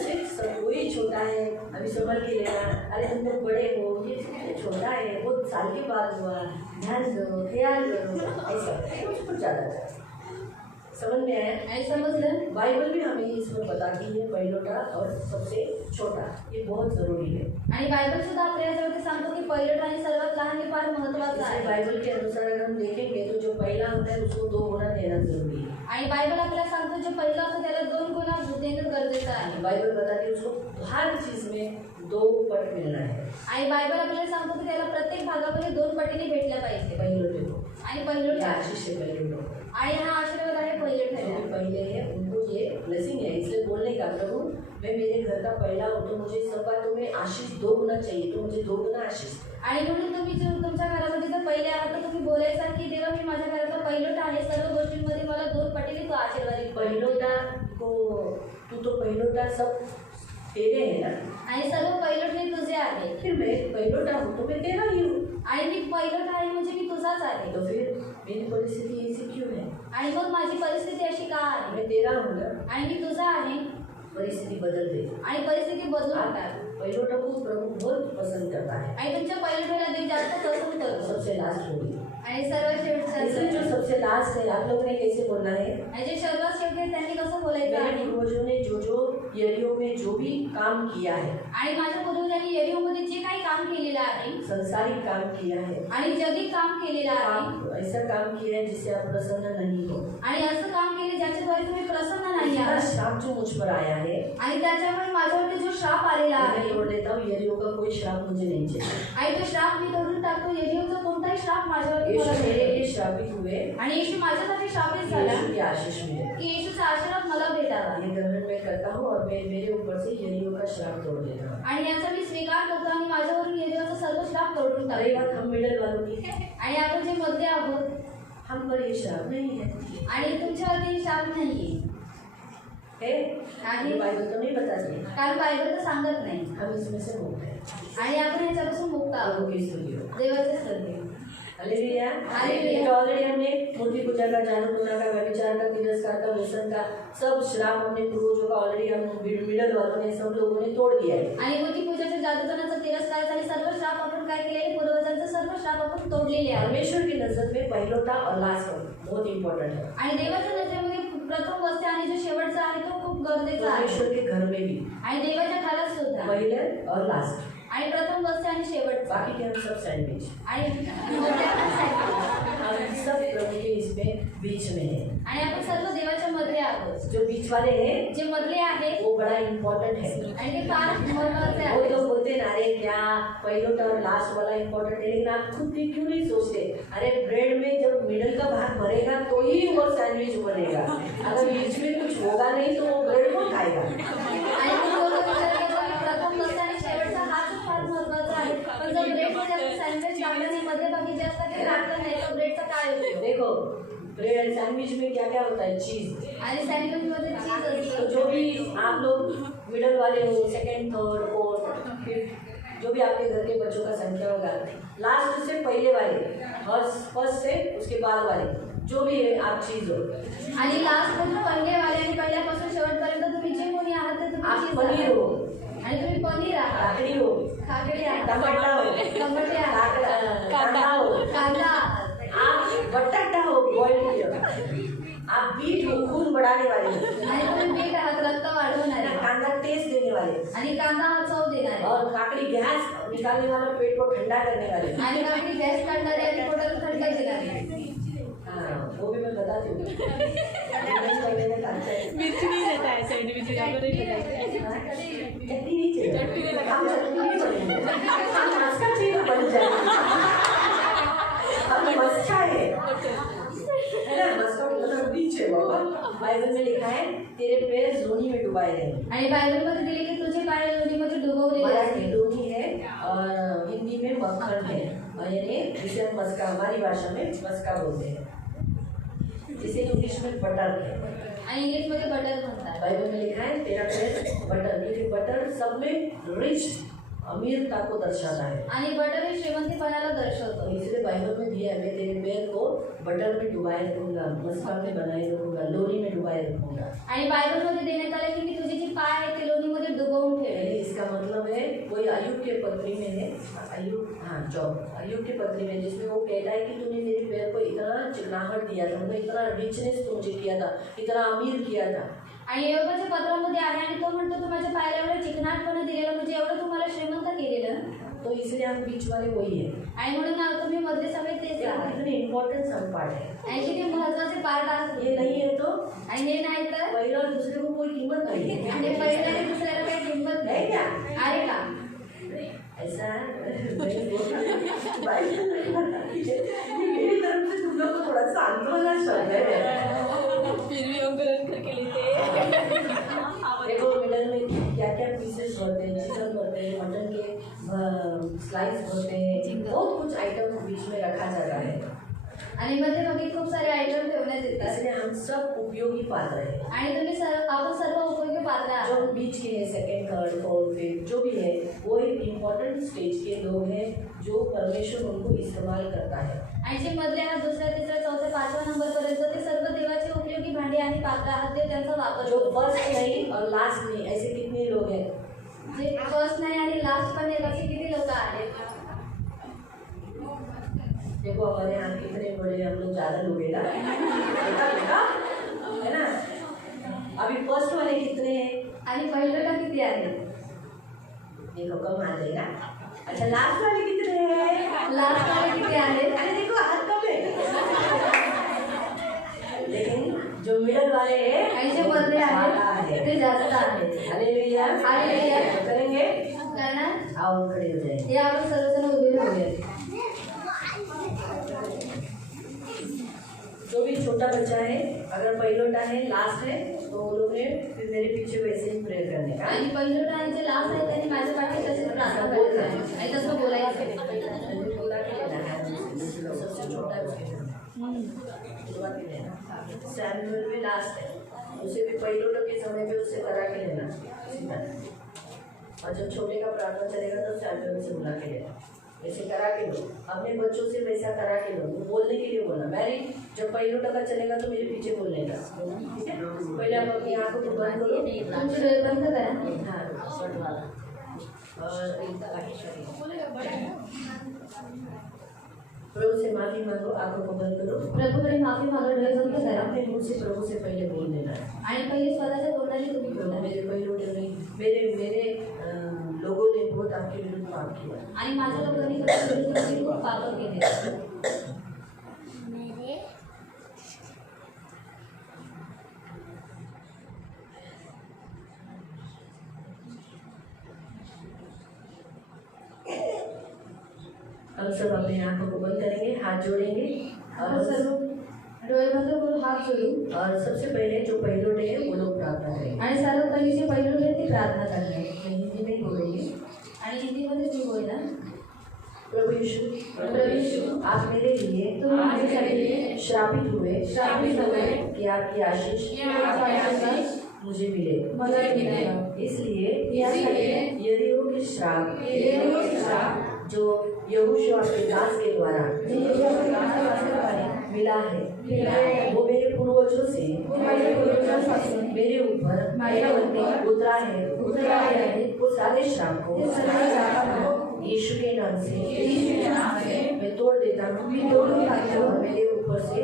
कोई छोटा है, अभी संभल के लेना, अरे तुम लोग बड़े हो, ये छोटा है, वो साल के बाद हुआ, ध्यान दो, ख्याल करो, ऐसा उसको ज़्यादा समझ में आया. आणि समजलं. बाइबल भी हमें इसमें बताती है पहिलोटा और सबसे छोटा, ये बहुत जरूरी है. आणि बायबल सुद्धा आपल्याला याच्यावरती सांगतो की पहिलं आणि सर्वात लहान हे फार महत्वाचं इसलिए आहे. बाइबल के अनुसार अगर हम देखेंगे तो जो पहला होता है उसको 2 गुना देना जरूरी है. आणि बायबल आपल्याला सांगतो जो पहिलं असतं त्याला 2 गुणा देणं गरजेचं आहे. बाइबल बताती है उसको हर चीज में 2 पट मिलना है. आणि बायबल आपल्याला सांगतो की त्याला प्रत्येक भागामध्ये 2 पटीने भेटल्या पाहिजे. पहिलोटे को आणि पहिलं आशीष से पहिलोटो. आणि हा आशीर्वाद आहे पहिलं जो ठेवा. भी पहले है उनको ये ब्लेसिंग है, इसलिए बोलने का प्रभु मैं मेरे घर का पहला हूँ तो मुझे सबका तुम्हें आशीष 2 गुना चाहिए, तो मुझे 2 गुना आशीष दे. आणि म्हणून तुम्ही जर तुमच्या घरामध्ये जर पहिले आहात तर तुम्ही बोलायचा की देवा मी माझ्या घराचा पहिलोटा आहे, सर्व गोष्टींमध्ये मला 2 पटीने तो आशीर्वाद देईल. पहिलोटा को तू तो पहिलोटा सब तेरे है ना, आणि सर्व पहिलोट हे तुझे आहे. फिर मैं पहिलोटा हूँ तो मैं तेरा ही हूँ. आणि मी पहिलोट आहे म्हणजे मी तुझाच आहे. तो फिर मेरी परिस्थिति ऐसी क्यों है, आणि मग माझी परिस्थिती अशी का आहे. मैं तेरा हूँ ना. आणि मी तुझा आहे परिस्थिति बदल दे. आणि परिस्थिती बदलू नका. पहिलोटा को प्रभु बहुत पसंद करता है. आणि तुमच्या पहिलोट्याला देव जास्त पसंत करतो. सबसे लास्ट होगी. आणि सर्वात इसलिए जो शेवटचा सबसे लास्ट है, आप लोगों ने कैसे बोलना है, आणि जे सर्वात शेवटी आहे त्यांनी कसं बोलायचं मेरे आहे. पूर्वजों ने जो यरीहो में जो भी काम किया है, आणि माझ्या पूर्वजांनी यरीहोमध्ये जे काही काम केलेलं आहे संसारिक काम किया है, आणि जगिक काम केलेलं आहे ऐसा काम किया है जिससे आप प्रसन्न नहीं हो, आणि असं काम केले ज्याच्याद्वारे तुम्ही प्रसन्न नाही उसका आहात श्राप जो मुझ पर आया है, आणि त्याच्यामुळे माझ्यावरती जो श्राप आलेला मैं आहे तोड़ देता हूँ. यरीहो का कोई श्राप मुझे नहीं चाहिए. आणि तो श्राप मी तोडून टाकतो. यरीहोचा कोणताही श्राप माझ्यावरती यीशु मला मेरे नको. लिए श्रापित हुए, आणि येशू माझ्यासाठी श्रापित झाला यीशु की आशीष मिले. की येशूचा आशीर्वाद मला भेटावा. ये ग्रहण मैं करता हूँ और मैं मेरे ऊपर से यरीहो का श्राप तोड़ देता हूँ. आणि याचा मी स्वीकार करतो आणि माझ्यावरून यरीहोचा सर्व श्राप तोडून अरे टाकतो. बात हम मिडल वालों की, आणि आपण जे मध्ये आहोत हम पर ये श्राप नहीं है. आणि तुमच्यावरती श्राप नाहीये. है बाइबल तो नहीं बताती, कारण बायबल तर सांगत नाही. हम इसमें से मुक्त हैं. आणि आपण याच्यापासून मुक्त आहोत. प्रभु की स्तुति हो. देवाचे स्तुती. हालेलुया। हालेलुया। तो ऑलरेडी हमने मूर्ति पूजा का, जादू टोना का, व्यभिचार का, तिरस्कार का, व्यसन का सब श्राप हमने पूर्वजों का ऑलरेडी हम मिडल वालों ने सब लोगों ने तोड़ दिया है। आणि मूर्ती पूजाच्या जादूटोणाचा तिरस्कार आणि सर्व श्राप आपण काय केलेले, पूर्वजांचे सर्व श्राप आपण तोडलेले आहे. परमेश्वर की नजर में पहिलोटा और लास्ट बहुत इंपॉर्टेंट है। आणि देवाच्या नजरेमध्ये प्रथम वस्ती आणि जो शेवटचा आहे तो खूप गरजेचा आहे. परमेश्वर के घर में भी आणि देवाच्या घरात सुद्धा पहले और लास्ट, आणि प्रथम वस्ती आणि शेवटचा बाकी के हम सब सैंडविच, आणि मोठ्या पण साईडला. हम सब प्रभु के इसमें बीच में है। आणि आपण सर्व देवाच्या मध्ये आहोत. जो बीच वाले हैं जे मधले आहेत वो बड़ा इम्पोर्टेंट है। आणि ते फार महत्वाचे वो आहे. तो बोलते ना, अरे क्या पहिलोटा और लास्ट वाला इम्पोर्टेंट है, लेकिन आप खुद भी क्यों नहीं सोचते, अरे ब्रेड में जब मिडल का भाग भरेगा तो ही वो सैंडविच बनेगा, अगर बीच में कुछ होगा नहीं तो वो ब्रेड कौन खाएगा। आणि मग लोकं विचार करतात की प्रथम वस्ती आणि शेवटचा हाच फार महत्वाचा आहे. पण जर ब्रेडमध्ये आपण सँडविच टाकलं नाही, मध्यभागी जे असतात ते टाकलं नाही तर ब्रेडचा काय उपयोग. देखो ब्रेड एंड सैंडविच में क्या क्या होता है, चीज। आणि सँडविचमध्ये चीज तो असतं. जो भी आप लोग मिडल वाले हो, सेकंड, थर्ड, फोर्थ, फिफ्थ, जो भी आपके घर के बच्चों का संख्या होगा, लास्ट से पहले वाले, फर्स्ट से उसके बाद वाले, जो भी है आप चीज हो। आणि लास्ट म्हणजे पहिलेवाले आणि पहिल्यापासून शेवटपर्यंत तुम्ही जे कोणी आहात ते तुम्ही आप चीज पनीर आहात. हो, आणि तुम्ही पनीर आहात, काकड़ी हो, काकडी आहात, टमाटा हो, टमाटे आहात, कांदा हो, कांदा आहात, आप बटाटा हो बॉइल किया, आप बीट हो खून बढ़ाने वाले, आणि तुम्ही बीट आहात रक्त वाढवणारे, कांदा टेस्ट देने वाले, आणि कांदा हा चव देणारे, और काकड़ी गैस निकालने वाला, पेट को ठंडा करने वाले। आणि काकडी गॅस काढणारे आणि पोटाला थंड देणारे. हाँ, वो भी मैं बताती हूँ। मिर्ची नहीं रहता है सैंडविच में, आपको नहीं पता है। चटनी नहीं चाहिए, हम चटनी नहीं बनेंगे, हम मस्का चाहिए बन जाएगा, हम मस्का है ना, मस्का मतलब बीच है बाबा। बाइबल में लिखा है तेरे पैर जोनी में डुबाए रहेंगे, आणि बायबलमध्ये दिले की तुझे पाय लोणीमध्ये डुबवलेले मराठी असतील. डोनी है और हिंदी में मक्खन है, और यानी जिसे हम मस्का, हमारी भाषा में मस्का बोलते हैं, जिसे इंग्लिश में बटर है। आणि इंग्लिशमध्ये बटर म्हणतात. बाइबल में लिखा है तेरा पैर बटर, क्योंकि बटर सब में रिच अमीरता को दर्शाता है। आणि बटर हे श्रीमंतीपणाला तो दर्शवतो. इसलिए बाइबल में दिया है, मैं तेरे पैर को बटर में डुबाए रखूंगा, मस्का में बनाए रखूंगा, लोरी में डुबाए रखूंगा। आणि बायबलमध्ये देण्यात आले की मी तुझे जे पाय आहेत ते लोणीमध्ये डुबवून ठेवेल. यानी इसका मतलब है कोई अय्यूब के पत्री में है, अय्यूब, हाँ जॉब, अय्यूब की पत्री में, जिसमें वो कहता है कि तूने मेरे पैर को इतना चिकनाहट दिया था, मतलब इतना रिचनेस तू मुझे किया था, इतना अमीर किया था। आणि योगाच्या पत्रामध्ये आहे आणि तो म्हणतो तू माझ्या पायाला एवढं चिकनाटपणा दिलेलं, म्हणजे एवढं तुम्हाला श्रीमंत केलेलं. तो इसलिए हम बीच वाले वही है। आणि म्हणून ना तुम्ही मधले सगळे तेच आहात. कितने इम्पोर्टेंट सब पार्ट है, आणि किती महत्वाचे पार्ट आहेत. ये नहीं है तो आणि हे नाही तर पहले और दूसरे को कोई कीमत नहीं है। आणि पहिल्या आणि दुसऱ्याला काही किंमत है नाही. क्या? आहे का? ऐसा नहीं बोलना, बाइबल नहीं बताती है। ये मेरी तरफ से तुम लोग को थोड़ा सा सांत्वना शब्द है। फिर भी हम गलत करके लेते हैं। देखो मिडल में क्या क्या पीसेस होते हैं, चिकन होते हैं, मटन के स्लाइस होते हैं, बहुत कुछ आइटम बीच में रखा जाता है। आणि मध्ये बघी खूप सारे आयटम ठेवण्यात येतात. इसलिए हम सब उपयोगी पात्र हैं। आणि तुम्ही आपण सर्व उपयोगी पात्र आहात. जो बीच के हैं, सेकंड, थर्ड, फोर्थ, फिफ्थ, जो भी है, वो एक इम्पोर्टेंट स्टेज के लोग हैं जो परमेश्वर उनको इस्तेमाल करता है। आणि जे मधले आहात दुसऱ्या, तिसऱ्या, चौथ्या, पाचव्या नंबर पर्यंत ते सर्व देवाचे उपयोगी भांडे आणि पात्र आहात, ते त्यांचा वापर जो करतो. फर्स्ट नहीं और लास्ट नहीं, ऐसे कितने लोग हैं? जे फर्स्ट नाही आणि लास्ट पण एक असे किती लोक आहेत. देखो हमारे यहाँ कितने बड़े, हम लोग ज़्यादा लोग हैं ना, देखा है ना। अभी फर्स्ट वाले कितने हैं? आणि पहिलं किती आहे. देखो कम आ जाएगा। अच्छा लास्ट वाले कितने हैं? लास्ट वाले किती आहेत. अरे देखो हाथ कम है, लेकिन जो मिडल वाले हैं आणि जे मधले ज़्यादा आहेत ते जास्त आहेत. Hallelujah, hallelujah. करेंगे, करणार. आओ खड़े हो जाएंगे। हे आपण सर्वजण उभे राहूयात. जो भी छोटा बच्चा है, अगर पहिलोटा है, लास्ट है, तो वो लोग ने फिर मेरे पीछे वैसे ही प्रेयर करने का। आणि पहिलं आणि जे लास्ट आहे त्यांनी माझ्या पाठी तसेच प्रार्थना करायचं आहे. आणि तसं बोलायचं आहे. बोला के लेना है, सबसे छोटा है उसके घर में, बोला के लेना। सैमुअल भी लास्ट है, उसे भी पहिलोटा के समय पे उससे करा के लेना सीधा। और जब छोटे का प्रार्थना चलेगा तो सैमुअल से बुला के लेना। वैसे करा के लो, अपने बच्चों से वैसा करा के लो। वो बोलने के लिए बोलना, मैरी जब पहले टका चलेगा तो मेरे पीछे बोलने का, ठीक है। पहले आप अपनी आंखों को बंद करो, तुमचे डोळे बंद करा। हाँ, और प्रभु से माफी मांगो, आंखों को बंद करो। प्रभूकडे माफी मागा, डोळे बंद करा अपने मुंह से प्रभु से पहले बोल देना है, आणि पहिले स्वतःच्या तोंडाने तुम्ही बोला। मेरे मेरे लोगों ने बहुत आपके विरुद्ध पाप किया, आणि माझ्या लोकांनी तुमच्या विरुद्ध खूप पाप केले। हम सब अपने आंखों को बंद करेंगे, हाथ जोड़ेंगे आपण सर्व डोळे बंद करून हात जोडू और सबसे पहले जो पहले डे है वो लोग प्रार्थना करेंगे। आणि सर्व पहिली जे पहिलं डोळे ती प्रार्थना करणार। मैं हिंदी में बोलेंगे। आणि हिंदीमध्ये मी बोलणार। प्रभु यीशु, आप मेरे लिए तुम मेरे लिए श्रापित हुए कि आपकी आशीष मुझे मिले। इसलिए यरीहो के श्राप जो यहोशू के दास के द्वारा मिला है, वो मेरे पूर्वजों से मेरे ऊपर उतरा है। वो सारे श्राप को यीशु के नाम से मैं तोड़ देता हूँ और मेरे ऊपर से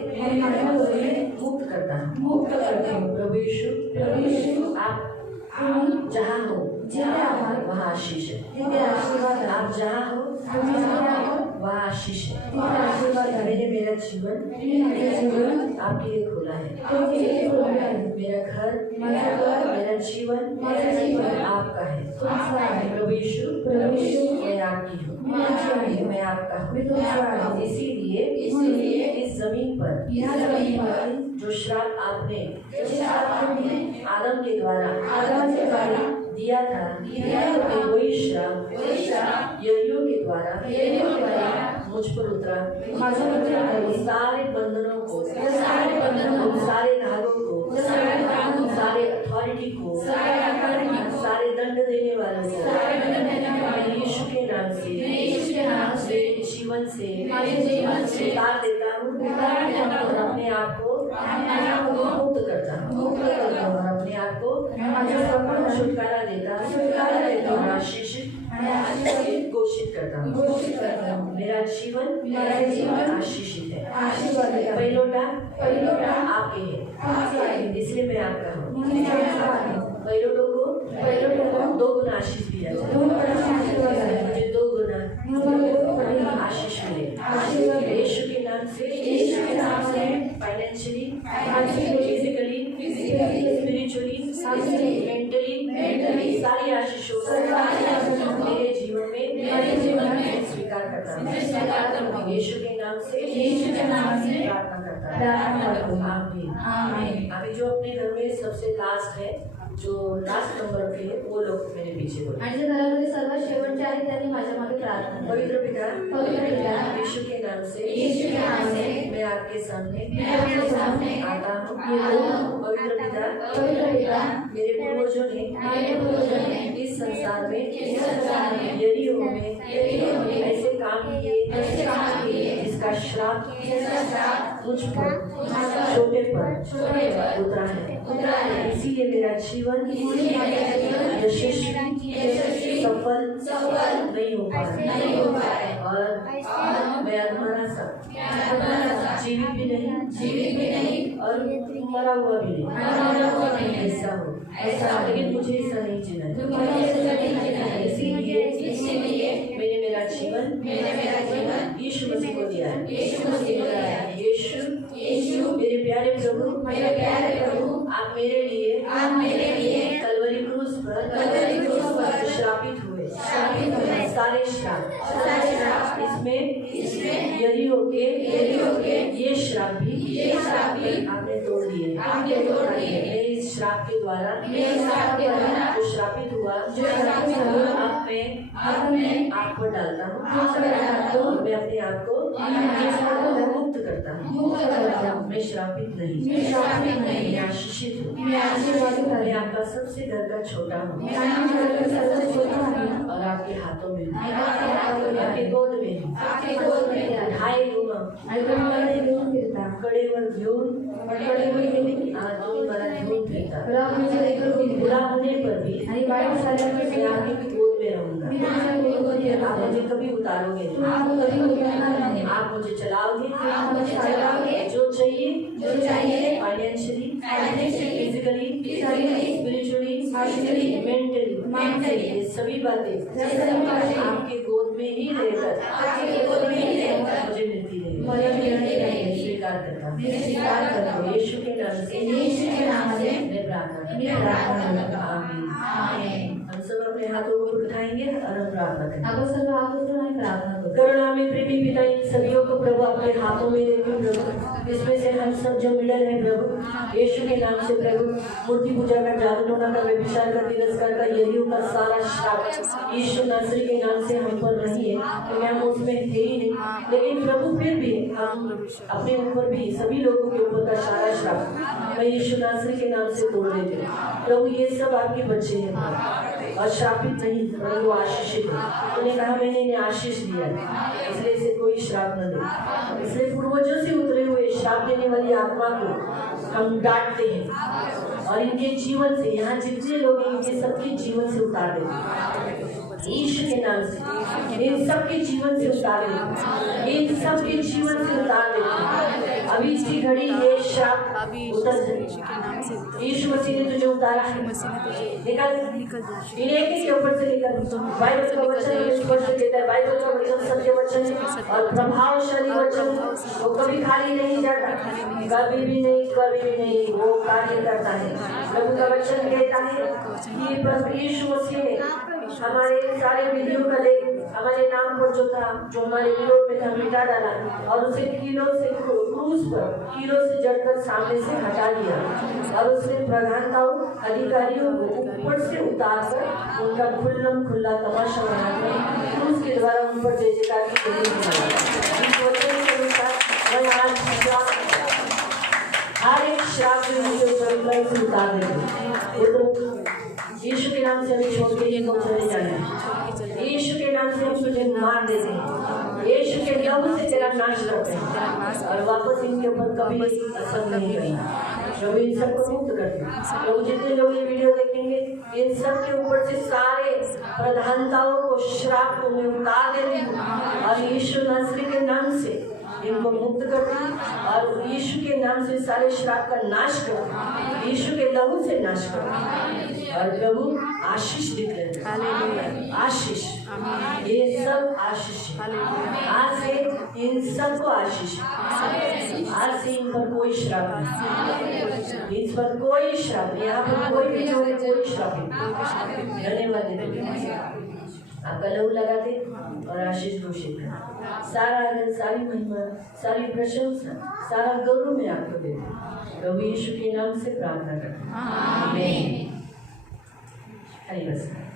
मुक्त करता हूँ। प्रभु यीशु, आप जहाँ हो वहाँ आशीष है। आप जहाँ हो वहाँ आशीष है। मेरा जीवन आपके लिए खुला है। मेरा घर, मेरा जीवन आपका है। प्रभु यीशु, मैं आपकी हूँ, मैं आपका हूँ। इसीलिए इस जमीन पर जो श्राप आपने आदम के द्वारा दिया था, वही श्राप यरीहो के द्वारा मुझ पर उतरा। सारे बंधनों को, सारे धागों को, सारे अथॉरिटी को, सारे दंड देने वालों को यीशु के नाम से मेरे जीवन से उतार देता हूँ और अपने आप को मुक्त करता हूँ और अपने आप को छुटकारा देता हूँ और आशीषित घोषित करता हूँ। मेरा जीवन आशीषित है। पहिलोटा आपके है, इसलिए मैं आपका हूँ। पहिलोटों को 2 गुना आशीष दिया जाए, मुझे 2 गुना आशीष मिले। यीशु के नाम से फाइनेंशियली, फिजिकली, स्पिरिचुअली, मेंटली सारी आशीषों मेरे जीवन में स्वीकार करता हूँ। यीशु के नाम से प्रार्थना करता हूँ। आमीन। अभी जो अपने घर में सबसे लास्ट है, जो लास्ट नंबर पे है, वो लोग मेरे पीछे बोले। आणि जे घरामध्ये सर्वात शेवटचे आहेत त्यांनी माझ्या मागे प्रार्थना करा। पवित्र पिता, यीशु के नाम से मैं आपके सामने आता हूँ। पवित्र पिता, मेरे पूर्वजों ने इस संसार में यरीहो में ऐसे काम किए जिसका श्राप मुझ पर छोटे पर उतरा है। इसीलिए मेरा जीवन यशस्वी सफल नहीं हो पाया और मैं अधमरा सा जीवित भी नहीं और मरा हुआ भी नहीं। ऐसा हो, लेकिन मुझे ऐसा नहीं जीना है। इसीलिए मैंने मेरा जीवन यीशु मसीह को दिया है। यीशु मेरे प्यारे प्रभु, आप मेरे लिए कलवरी क्रूस पर श्रापित हुए। सारे श्राप इसमें यरीहो के ये श्राप भी आपने तोड़ दिए। इस श्राप के द्वारा जो श्रापित हुआ अब मैं आप पर डालता हूँ। मैं अपने आप को मुक्त करता हूँ। मैं श्रापित नहीं, मैं आशीषित हूँ। मैं आपका सबसे घर का छोटा हूँ और आपके हाथों में, आपके गोद में आणि तुम्ही मला घेऊन फिरता कडेवर घेऊन तुम्ही मला घेऊन फिरता खराब मुझे लेकर फिरता बुरा होने पर भी आणि वाईट झाल्यावर मैं आपकी गोद में रहूंगा। मी तुमच्या गोदमध्ये आप राहते. मुझे कभी उतारोगे नहीं। आप कभी उतरणार नाही. आप मुझे चलाओगे, आप मुझे चलाओगे. जो चाहिए जो चाहिए financially, Financially, physically, physically, spiritually, spiritually, mentally, ये सभी बातें ये सभी बातें आपके गोद में ही रहकर आपके गोद में ही रहकर मुझे मिलती रहेगी। मुझे मिलती रहेगी. स्वीकार करता हूँ। मैं स्वीकार करता हूँ. यीशु के नाम से यीशु के नाम से मैं प्रार्थना मैं प्रार्थना करता हूँ. आमीन। आमीन. हम सब अपने हाथों को उठाएंगे और हम प्रार्थना करेंगे। आपण सर्व हात उचलून आणि प्रार्थना करू. करुणा में प्रेमी पिता इन सभियों को प्रभु अपने हाथों में देते प्रभु, इसमें से हम सब जो मिलन है प्रभु यीशु के नाम से प्रभु, मूर्ति पूजा का, जागरणों का, व्यभिचार का, तिरस्कार का, यरीओ का सारा श्राप यीशु नासरी के नाम से हम पर नहीं है, क्योंकि हम उसमें थे ही नहीं। लेकिन प्रभु फिर भी हम अपने ऊपर भी सभी लोगों के ऊपर का सारा श्राप मैं यीशु नासरी के नाम से तोड़ देती हूँ। प्रभु ये सब आपके बच्चे हैं और श्रापित नहीं, परंतु आशीषित है। उन्होंने कहा मैंने इन्हें आशीष दिया है, इसलिए इसे कोई श्राप न दे। इसलिए पूर्वजों से उतरे हुए श्राप देने वाली आत्मा को हम डांटते हैं और इनके जीवन से, यहाँ जितने लोग हैं इनके सबके जीवन से उतार देते हैं यीशु के नाम से। इन सबके जीवन से उतार देते हैं, इन सबके जीवन से उतार देते हैं। अभी इसी घड़ी ये श्राप उतर जाए। यीशु मसीह ने तुझे उतारा है, निकल इन्हें के ऊपर से निकल। बाइबल का वचन हमें स्पष्ट देता है, बाइबल का वचन सत्य वचन है और प्रभावशाली वचन, वो कभी खाली नहीं जाता, कभी भी नहीं, वो कार्य करता है। प्रभु का वचन कहता है कि प्रभु यीशु मसीह ने हमारे सारे विधियों का लेख हमारे नाम पर जो था, जो हमारे विरोध में था, मिटा डाला और उसे क्रूस पर कीलों से जड़कर सामने से हटा दिया और उसने प्रधानताओं, अधिकारियों को ऊपर से उतारकर उनका खुल्ला तमाशा बनाकर क्रूस के द्वारा उन पर जय जयकार की हर एक श्राप से उतार देते। यीशु के नाम से हमें छोड़ के इनको चले जाना, यीशु के नाम से हम तुझे मार देते हैं, यीशु के लहू से तेरा नाश करते हैं और वापस इनके ऊपर कभी असर नहीं करना। प्रभु इन सबको मुक्त करते हैं। प्रभु जितने लोग ये वीडियो देखेंगे इन सब के ऊपर से सारे प्रधानताओं को, श्राप को मैं उतार देती हूँ और यीशु नासरी के नाम से इनको मुक्त करती और यीशु के नाम से सारे श्राप का नाश करती, यीशु के लहू से नाश करती और प्रभु आशीष दिखलाए। आशीष, ये सब आशीष, आज से इन सबको आशीष, आज से इन पर कोई श्राप नहीं, इस पर कोई श्राप नहीं, यहाँ पर कोई भी जो है कोई श्राप नहीं। धन्यवाद देते आपका लहू लगाते और आशीष घोषित करना। सारा आदर, सारी महिमा, सारी प्रशंसा, सारा गौरव में आपको देते प्रभु यीशु के नाम से प्रार्थना करते हैं। आमीन। हरि वचन।